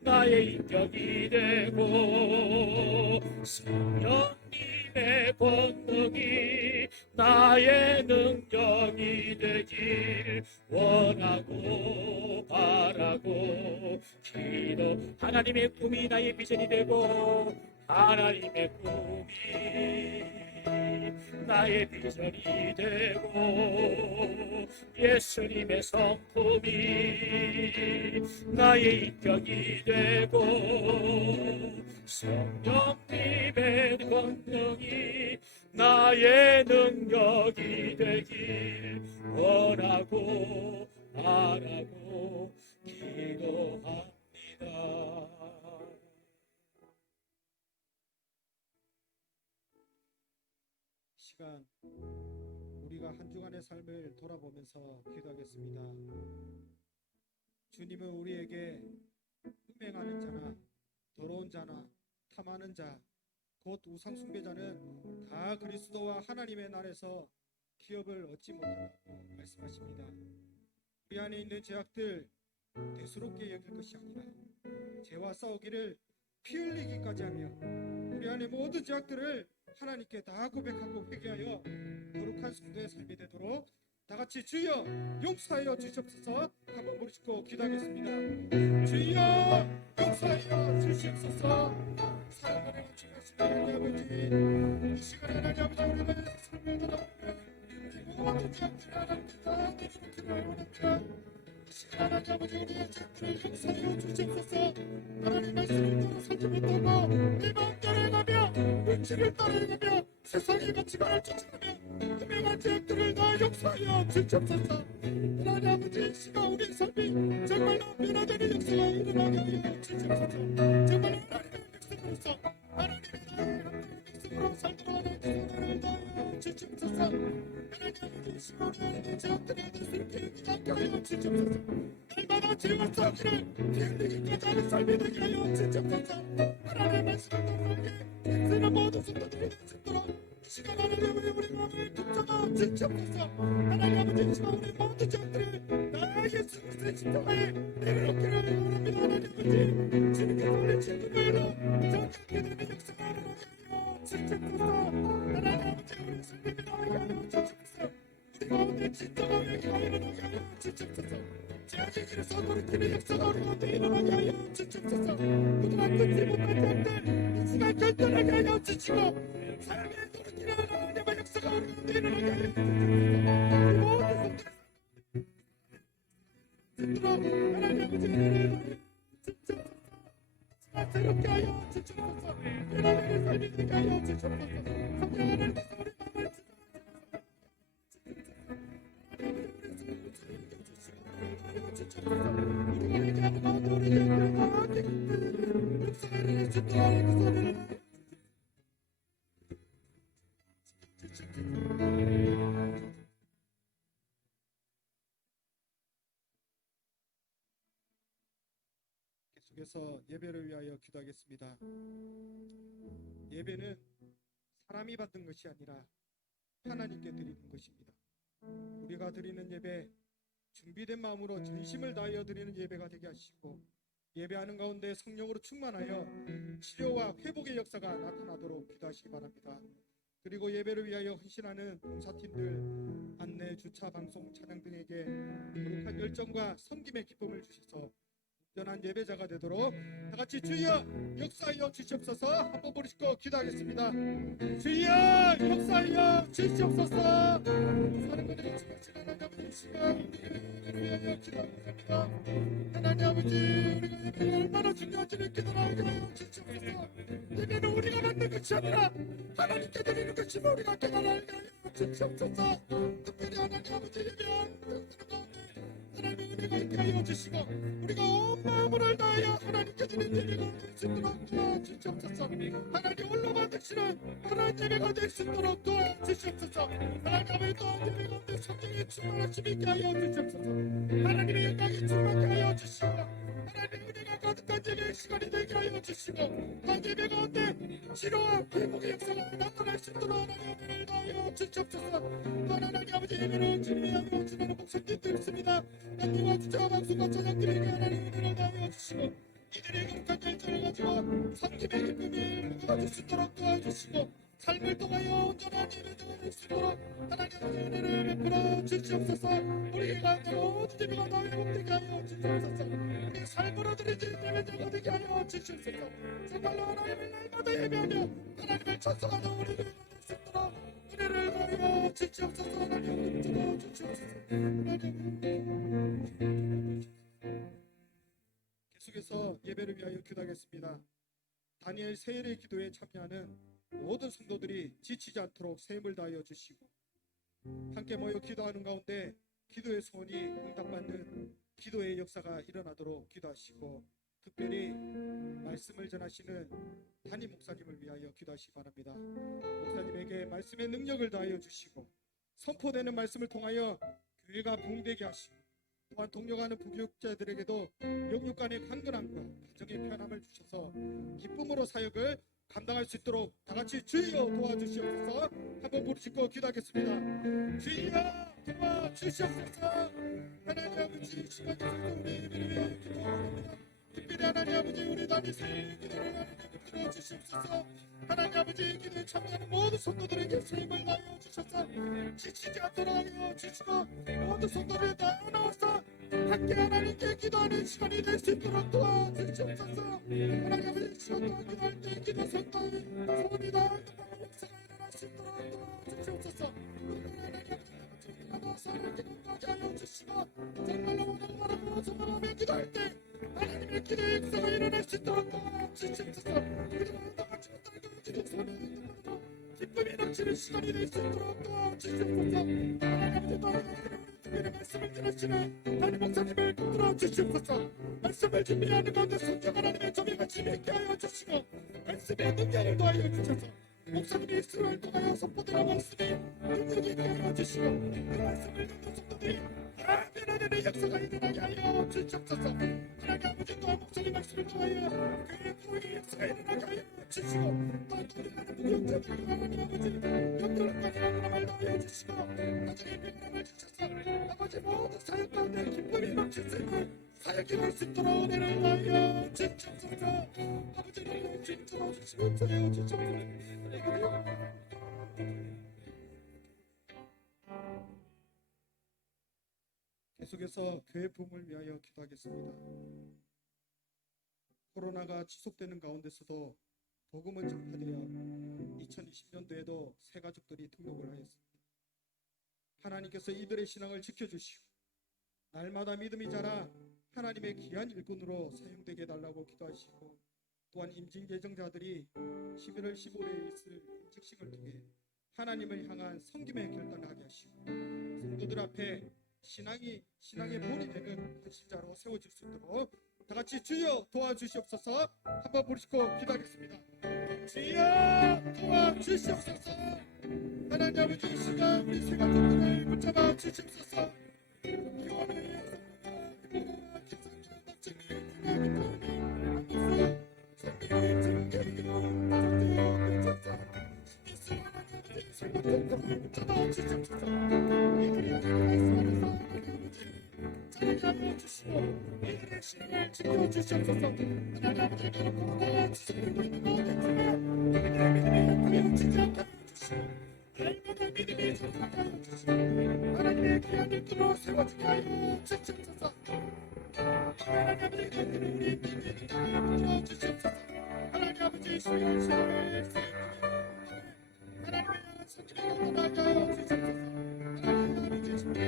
나의 인격이 되고 성령님의 권능이 나의 능력이 되길 원하고 바라고 기도. 하나님의 꿈이 나의 비전이 되고 하나님의 꿈이 나의 비전이 되고 예수님의 성품이 나의 인격이 되고 성령님의 권능이 나의 능력이 되길 원하고 바라고 기도합니다. 시간 우리가 한 주간의 삶을 돌아보면서 기도하겠습니다. 주님은 우리에게 흠행하는 자나 더러운 자나 탐하는 자 곧 우상 숭배자는 다 그리스도와 하나님의 날에서 기업을 얻지 못한다고 말씀하십니다. 우리 안에 있는 죄악들 대수롭게 여길 것이 아니라 죄와 싸우기를 피 흘리기까지 하며 우리 안에 모든 죄악들을 하나님께 다 고백하고 회개하여 거룩한 성도의 삶이 되도록 다같이 주여 용서하여 주시옵소서 한번 부르시고 기도하겠습니다. 주여 용서하여 주시옵소서. 사랑하는 주하시는 하나님 아버지, 이 시간에 하나님 아버지 우리가 삶을 돌아보며 모든 죄악들을 하나님께 다 내려놓기를 원합니다. 이 시간 하나님 아버지 우리의 죄악들을 용서하여 주시옵소서. 하나님 말씀을 따라 살지 못하고 내 마음대로 행하며 눈치를 따라 행하며 세상의 가치관을 쫓아가며 흠행한 죄악들을 다 용서하여 주시옵소서. 하나님 아버지 이 시간 우리의 삶이 정말로 변화되는 역사가 일어나게 하여 주시옵소서. 정말 하나님의 백성으로서 하나님의 나라의 하나님의 백성으로 살도록 하는 기도를 다하여 주시옵소서. 하나님 아버지 이 시간 우리의 죄악들에 대해서 이렇게 얘기하게 하여 주시옵소서. 날마다 죄와 싸우기를 피 흘리기까지 하는 삶이 되게 하여 주시옵소서. 하나님의 말씀을 따르게 인생의 모든 순간들이 되도록 시간 하나님 아버지 우리 마음을 붙잡아 주시옵소서. 하나님 아버지 이 시간 우리 모든 죄악들을 나 예수 그리스도의 십자가에 내려놓기를 원합니다. 하나님 아버지 주님께서 우리 친구들로 정결케 되는 역사가 일어나게 하여 주시옵소서. 하나님 아버지 우리 삶을 변화하게 하여 주시옵소서. 우리 가운데 진정한 회개가 일어나게 하여 주시옵소서. 죄악의 길에서 돌이키는 역사가 우리 가운데 일어나게 하여 주시옵소서. 그동안 끊지 못한 죄악들 이 시간 결단하게 하여 주시고 사랑의 돌이키는 하나님의 역사가 우리 가운데 일어나게 하여 주시옵소서. 모든 성도들 하나님 아버지 은혜를 주시옵소서. 새롭게 하여 주시옵소서. 변화되는 삶이 되게 하여 주시옵소서. 성령 하나님께서 우리 마음을 우리가 얘기하는 가운데 우리 죄악들을 다 깨끗이 역사를 주도하는 그 소리를 계속해서 예배를 위하여 기도하겠습니다. 예배는 사람이 받는 것이 아니라 하나님께 드리는 것입니다. 우리가 드리는 예배 준비된 마음으로 전심을 다하여 드리는 예배가 되게 하시고 예배하는 가운데 성령으로 충만하여 치료와 회복의 역사가 나타나도록 기도하시기 바랍니다. 그리고 예배를 위하여 헌신하는 봉사팀들, 안내, 주차, 방송, 찬양 등에게 거룩한 열정과 섬김의 기쁨을 주셔서 온전한 예배자가 되도록 다같이 주여 역사하여 주시옵소서 한번 부르시고 기도하겠습니다. 주여 역사하여 주시옵소서. 사랑하는 주님, 하나님 아버지 시간 예배를 위하여 기도합니다. 하나님 아버지, 우리가 예배가 얼마나 중요한지를 깨달아오게 하여 주시옵소서. 예배는 우리가 만든 것이 아니라 하나님께 드리는 것임을 우리가 깨달아오게 하여 주시옵소서. 특별히 하나님 아버지 예배하는 가운데 하나님의 은혜가 있게 하여 주시고 우리가 온 마음을 다하여 하나님께 드리는 예배가 될 수 있도록 도와주시옵소서. 하나님 홀로 만드시는 그런 예배가 될 수 있도록 도와주시옵소서. 하나님 아버지 또한 예배 가운데 성령의 충만하심이 있게 하여 주시옵소서. 하나님의 영광이 충만하게 하여 주시고 하나님의 은혜가 가득한 예배의 시간이 되게 하여 주시고 그 예배 가운데 치료와 회복의 역사가 나타날 수 있도록 하나님의 은혜를 다하여 주시옵소서. 하나님 아버지 예배를 주님의 영광을 주는 목사님들 있습니다. 하나님과 주제와 방송과 찬양들에게 하나님의 은혜를 다하여 주시고 이들의 거룩한 열정을 가지고 섬김의 기쁨을 얻을 수 있도록 도와주시고 삶을 통하여 온전한 예배자가 될 수 있도록 하나님의 은혜를 베풀어 주시옵소서. 우리 가운데 모든 예배가 다 회복되게 하여 주시옵소서. 우리 삶으로 드리는 예배자가 되게 하여 주시옵소서. 정말로 하나님을 날마다 예배하며 하나님을 찬송하는 우리 예배가 될 수 있도록 은혜를 하여 주시옵소서. 하나님 붙들어 주시옵소서. 계속해서 예배를 위하여 기도하겠습니다. 다니엘 세일의 기도에 참여하는 모든 성도들이 지치지 않도록 셈을 다하여 주시고 함께 모여 기도하는 가운데 기도의 소원이 응답받는 기도의 역사가 일어나도록 기도하시고 특별히 말씀을 전하시는 담임 목사님을 위하여 기도하시기 바랍니다. 목사님에게 말씀의 능력을 다하여 주시고 선포되는 말씀을 통하여 교회가 부흥되게 하시고 또한 동력하는 부교육자들에게도 영육 간의 강건함과 가정의 편함을 주셔서 기쁨으로 사역을 감당할 수 있도록 다 같이 주여 도와주시옵소서. 한번 부르시고 기도하겠습니다. 주여 도와주시옵소서. 하나님 아버지 시간 주셔서 우리 예배를 위하여 기도합니다. 특별히 하나님 아버지 우리 단위 새 기도를 하나님 붙들어 주시옵소서. 하나님 아버지 기도에 참여하는 모든 성도들에게 세임을 다하여 주셔서 지치지 않도록 하여 주시고 모든 성도들이 다 나와서 함께 하나님께 기도하는 시간이 될 수 있도록 도와주시옵소서. 하나님 아버지 시간 동안 기도할 때 기도 성도의 소원이 다 역사가 일어날 수 있도록 도와주시옵소서. 하나님 아버지 나와서 기도하게 하여 주시고 정말로 원하고 소망하며 기도할 때 하나님의 기도의 역사가 일어날 수 있도록 도와주시옵소서. 기도하는 동안 죽었다는 기도 소원이 기쁨이 넘치는 시간이 될 수 있도록 도와주시옵소서. 하나님 아버지 특별히 말씀을 전하시는 담임 목사님을 붙들어 주시옵소서. 말씀을 준비하는 가운데 성령 하나님의 조명을 지혜있게 하여 주시고 말씀의 능력을 더하여 주셔서 목사님의 입술을 통하여 선포되는 말씀이 능력이 있게 하여 주시고 그 말씀을 듣는 성도들이 변화되는 역사가 일어나게 하여 주시옵소서. 하나님 아버지 또한 목사님 말씀을 통하여 그의 부의 역사가 일어나게 하여 주시고 또한 동력하는 무역자들이 하나님 아버지 영광과 영광을 더하여 주시고 나중에 평안을 주셔서 아버지 모든 사역 가운데 기쁨이 넘칠 수 있는 사역이 될 수 있도록 은혜를 하여 주시옵소서. 아버지를 진정하여 주시고 저여 주시옵소서. 계속해서 교회 부흥을 위하여 기도하겠습니다. 코로나가 지속되는 가운데서도 복음은 전파되어 2020년도에도 새 가족들이 등록을 하였습니다. 하나님께서 이들의 신앙을 지켜주시고 날마다 믿음이 자라 하나님의 귀한 일꾼으로 사용되게 해달라고 기도하시고 또한 임직 예정자들이 11월 15일에 있을 임직식을 통해 하나님을 향한 섬김의 결단을 하게 하시고 성도들 앞에 신앙의 본이 되는 불신자로 세워질 수 있도록 다 같이 주여 도와주시옵소서. 한번 부르시고 기도하겠습니다. 주여 도와주시옵소서. 하나님 아버지 이 시간 우리 새 가족들을 붙잡아 주시옵소서. 기원의 역사가 기성적인 덕질이 분야기 때문에 성경의 증개를 쫓아 예수 하나님 아버지 새 가족들을 붙잡아 주시옵소서. 이들이 말씀 안에서 하나님 주시고 이들의 신을 지켜주시옵소서. 하나님 아버지 코로나가 지속되고 있는 가운데 이들의 믿음이 약하여지지 않게 해주시고 날마다 믿음이 성장하게 하여 주시고 하나님의 귀한 일꾼으로 세워지게 하여 주시옵소서. 하나님 아버지 이들은 우리 믿음의 능력을 붙들어 주시옵소서. 하나님 아버지 신을 하나님의 성질을 나가게 하여 주시옵소서. 하나님 아버지 신의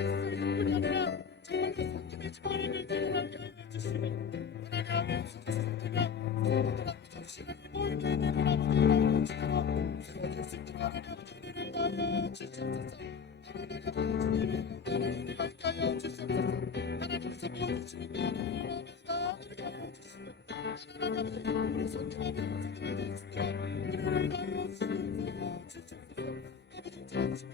뿐이 아니라 정말 주시고 하나님의 성도되며 성도들하고 시간이 모이는 아버지 주로 세워질 수 있도록 하나님 아버지 은혜를 다하여 주시옵소서. 하나님 아버지 하나님을 함께 하여 주시옵소서. 하나님께서 모아주시는 거를 다 드리게 하여 주시고 하나님 아버지 우리 성도와 성도를 주시고 은혜를 다하여 주시옵소서. 아버지 주시옵소서.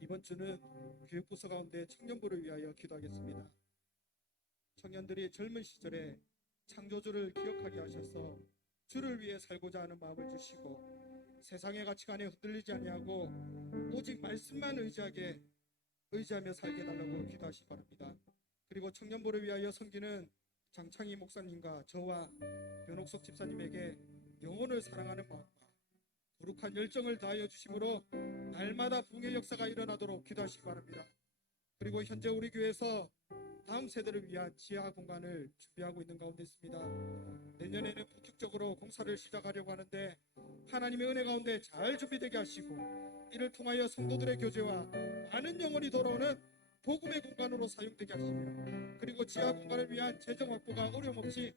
이번 주는 교육부서 가운데 청년부를 위하여 기도하겠습니다. 청년들이 젊은 시절에 창조주를 기억하게 하셔서 주를 위해 살고자 하는 마음을 주시고 세상의 가치관에 흔들리지 아니하고 오직 말씀만 의지하며 살게 달라고 기도하시기 바랍니다. 그리고 청년부를 위하여 섬기는 장창희 목사님과 저와 변옥석 집사님에게 영혼을 사랑하는 마음과 거룩한 열정을 다하여 주심으로 날마다 부흥의 역사가 일어나도록 기도하시기 바랍니다. 그리고 현재 우리 교회에서 다음 세대를 위한 지하 공간을 준비하고 있는 가운데 있습니다. 내년에는 본격적으로 공사를 시작하려고 하는데 하나님의 은혜 가운데 잘 준비되게 하시고 이를 통하여 성도들의 교제와 많은 영혼이 돌아오는 복음의 공간으로 사용되게 하시며 그리고 지하 공간을 위한 재정 확보가 어려움 없이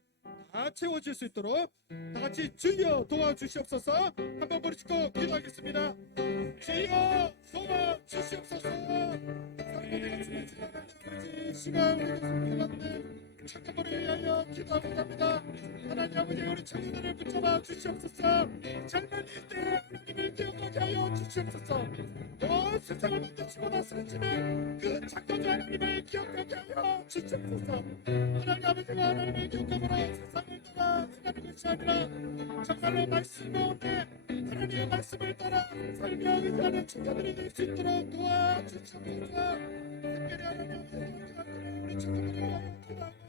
다 채워질 수 있도록 다 같이 주여 도와주시옵소서. 한번 부르시고 기도하겠습니다. 주여 도와주시옵소서. 성도들의 주의 주의 시간 우리 가운데 청년부를 위하여 기도하고 갑니다. 하나님 아버지 우리 청년들을 붙잡아 주시옵소서. 젊은 이때 하나님을 기억하게 하여 주시옵소서. 온 세상을 만드시고 나서는 그 창조주 하나님을 기억하게 하여 주시옵소서. 하나님 아버지가 하나님을 기억함으로 세상을 따라 살아가는 것이 아니라 정말로 말씀 가운데 하나님의 말씀을 따라 살며 의지하는 청년들이 될 수 있도록 도와주시옵소서. 특별히 하나님 아버지 우리 청년들을 위하여 기도하고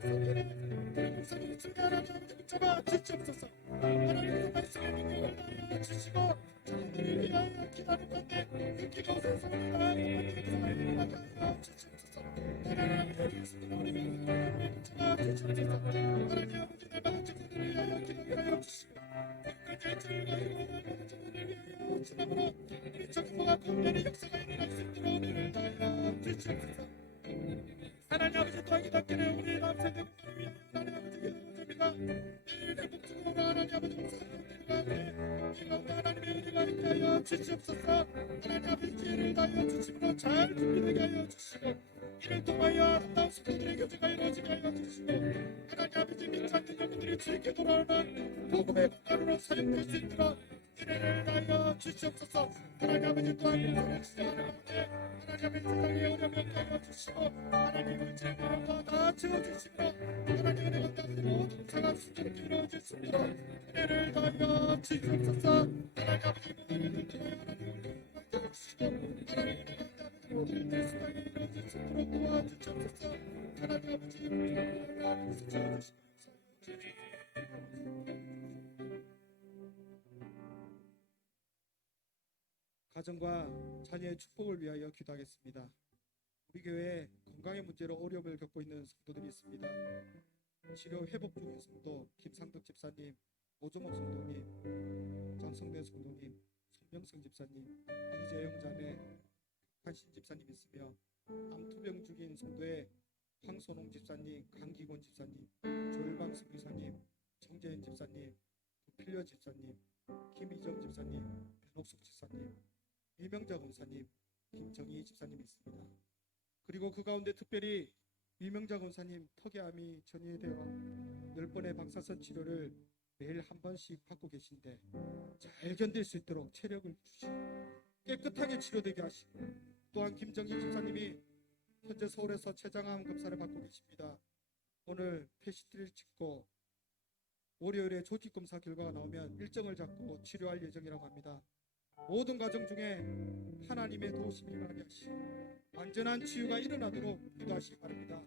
목사님이 중요한 하나님 아버지 붙잡아 주시옵소서. 하나님의 말씀의 능력을 다하여 주시고 청년들을 위하여 기도하는 건데 그 기도 세상을 하여 주시옵소서. 하나님 아버지 우리 믿음을 붙잡아 주시옵소서. 하나님 아버지 날마다 청년들을 위하여 기도하여 주시고 끝까지 즐거운 청년들을 위하여 지나므로 우리 정부가 공연의 역사가 일어날 수 있도록 은혜를 다하여 주시옵소서. 하나님 아버지 또한 기도하기를 우리 남세대 국가를 위하여 하나님 아버지 기도합니다. 매일 행복적으로 하나님 아버지 하나님의 은혜가 있게 하여 주시옵소서. 하나님 아버지 기회를 다하여 주시므로 잘 준비되게 하여 주시고 이를 통하여 아름다운 성도들의 교제가 이루어지게 하여 주시고 하나님 아버지 믿지 않는 영혼들이 주님께 돌아오는 복음의 공간으로 사용될 수 있도록 은혜를 다하여 주시옵소서. 하나님 아버지 또한 공사를 시작하는 가운데 하나님 아버지 세상의 어려움을 하여 주시고 하나님 물질의 어려움과 다 채워주시고 하나님 은혜 가운데 모든 공사가 순조롭게 이루어질 수 있도록 은혜를 다하여 주시옵소서. 하나님 아버지 모든 통하여 하나님 은혜 주시고 하나님 은혜 가운데 모든 내 수당이 이루어질 수 있도록 도와주시옵소서. 하나님 아버지 하나님 채워주시옵소서. 가정과 자녀의 축복을 위하여 기도하겠습니다. 우리 교회에 건강의 문제로 어려움을 겪고 있는 성도들이 있습니다. 치료 회복 중인 성도 김상덕 집사님, 오종옥 성도님, 장성대 성도님, 손명성 집사님, 이재영 자매, 한신 집사님 있으며 암투병 중인 성도의 황선홍 집사님, 강기곤 집사님, 조일방 선교사님, 정재현 집사님, 필려 집사님, 김희정 집사님, 변옥숙 집사님, 이명자 권사님, 김정희 집사님이 있습니다. 그리고 그 가운데 특별히 이명자 권사님 턱의암이 전이되어 10번의 방사선 치료를 매일 한 번씩 받고 계신데 잘 견딜 수 있도록 체력을 주시고 깨끗하게 치료되게 하시고 또한 김정희 집사님이 현재 서울에서 췌장암 검사를 받고 계십니다. 오늘 패시트를 찍고 월요일에 조직검사 결과가 나오면 일정을 잡고 치료할 예정이라고 합니다. 모든 과정 중에 하나님의 도우심이 임하게 하시고 완전한 치유가 일어나도록 기도하시기 바랍니다.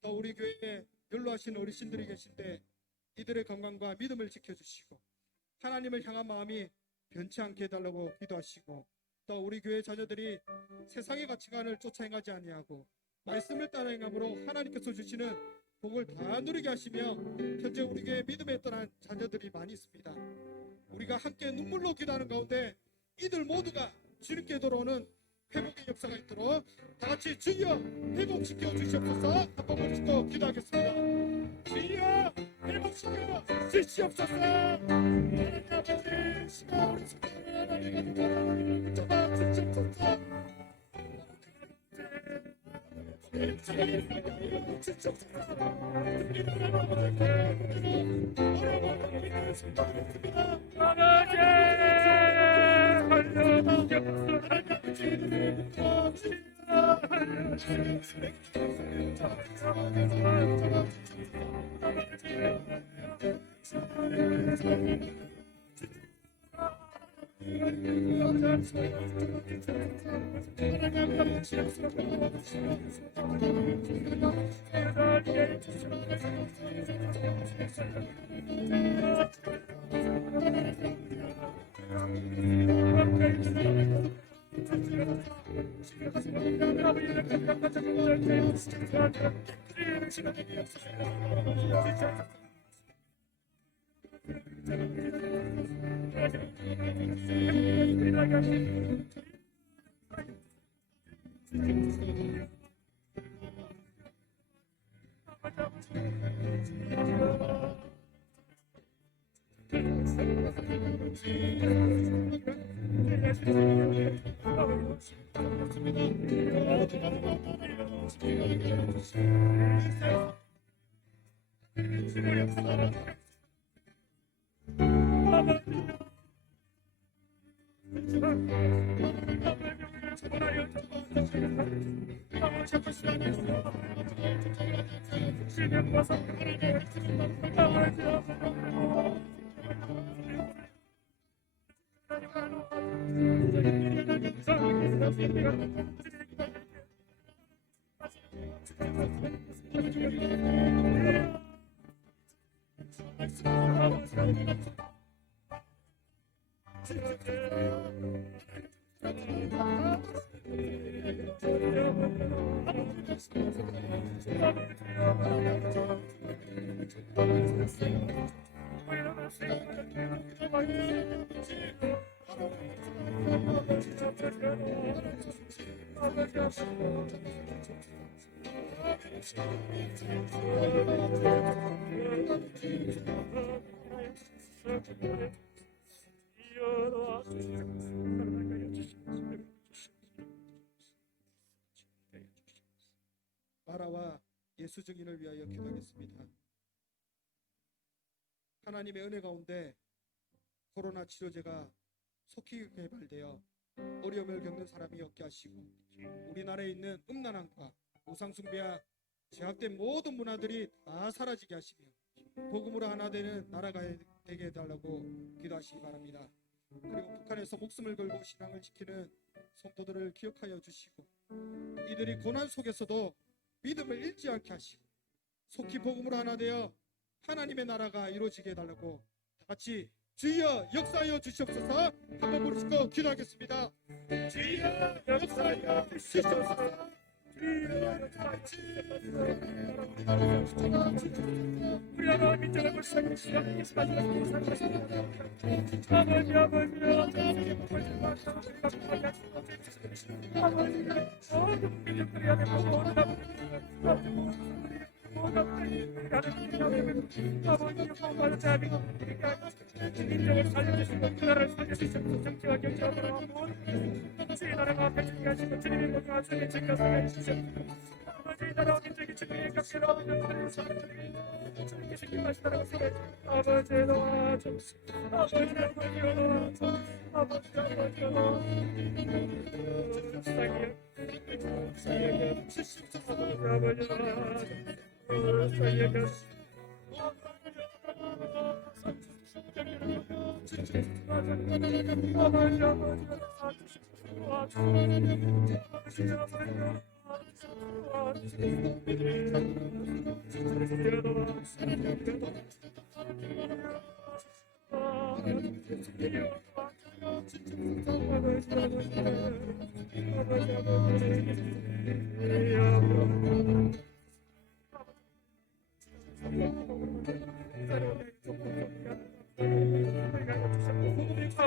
또 우리 교회에 연로하신 어르신들이 계신데 이들의 건강과 믿음을 지켜주시고 하나님을 향한 마음이 변치 않게 해달라고 기도하시고 또 우리 교회 자녀들이 세상의 가치관을 쫓아 행하지 아니하고 말씀을 따라 행함으로 하나님께서 주시는 복을 다 누리게 하시며 현재 우리 교회 믿음에 떠난 자녀들이 많이 있습니다. 기도하는 가운데 이들 모두가 주님께 돌아오는 회복의 역사가 있도록 다 같이 주여 회복시켜 주시옵소서. 한번 짓고 기도하겠습니다. 주여 회복시켜 주시옵소서. 하나님 아버지 시간 우리 성도를 하나님 가지고 잡아 주시옵소서. 마라와 예수 증인을 위하여 기도하겠습니다. 하나님의 은혜 가운데 코로나 치료제가 속히 개발되어 어려움을 겪는 사람이 없게 하시고 우리나라에 있는 음란함과 우상숭배와 제약된 모든 문화들이 다 사라지게 하시며 복음으로 하나 되는 나라가 되게 해달라고 기도하시기 바랍니다. 그리고 북한에서 목숨을 걸고 신앙을 지키는 성도들을 기억하여 주시고 이들이 고난 속에서도 믿음을 잃지 않게 하시고 속히 복음으로 하나 되어 하나님의 나라가 이루어지게 해달라고 다 같이 주여 역사하여 주시옵소서. 한번 부르시고 기도하겠습니다. 주여 역사하여 주시옵소서. 우리 하나님 민족을 불쌍히 여기시고 예수 마지막으로 살아가시고 아버지 모든 민족들이 하나님 모든 아버지 영광받은 대한민국 민족을 살려주시고 그 나라를 살려주시고 정치와 경제와 모든 주의 나라가 앞에 주게 하시고 주님의 모든 주님의 증거를 해주시고 아버지 나라와 민족이 주님의 각시로 영광을 살려주시고 주님께 신경하시다라고 생각해 아버지 도와주시고 아버지 도와주시고 아버지 도와주시고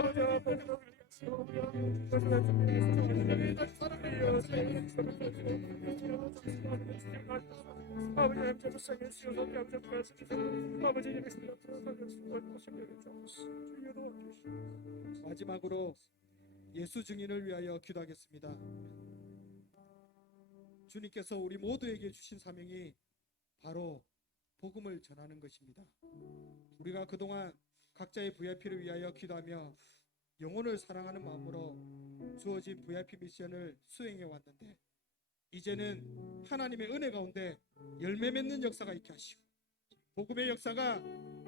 아버지 마지막으로 예수 증인을 위하여 기도하겠습니다. 주님께서 우리 모두에게 주신 사명이 바로 복음을 전하는 것입니다. 우리가 그동안 각자의 VIP를 위하여 기도하며 영혼을 사랑하는 마음으로 주어진 VIP 미션을 수행해 왔는데, 이제는 하나님의 은혜 가운데 열매 맺는 역사가 있게 하시고 복음의 역사가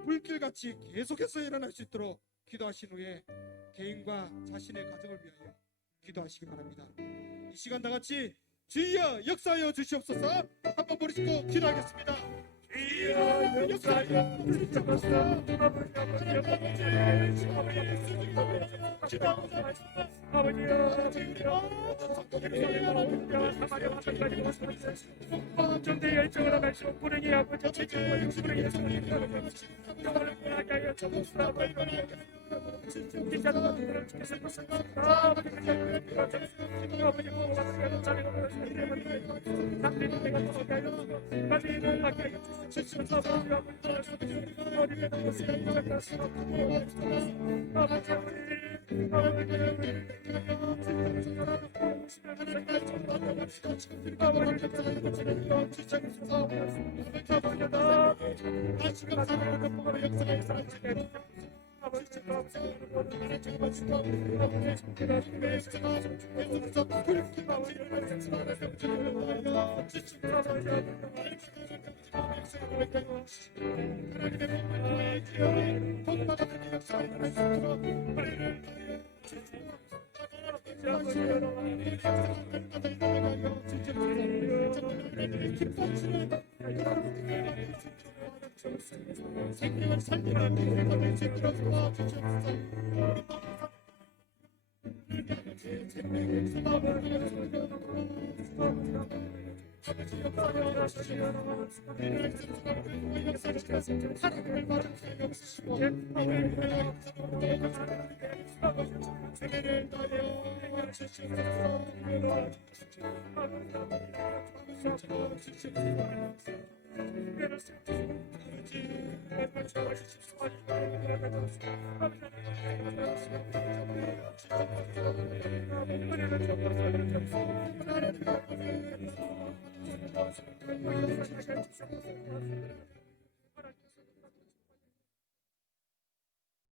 불길같이 계속해서 일어날 수 있도록 기도하신 후에 개인과 자신의 가정을 위하여 기도하시기 바랍니다. 이 시간 다 같이 주여 역사하여 주시옵소서 한번 부르시고 기도하겠습니다. 주여 역사하여 주시옵소서. 생명을 살리는 은혜를 주시옵소서.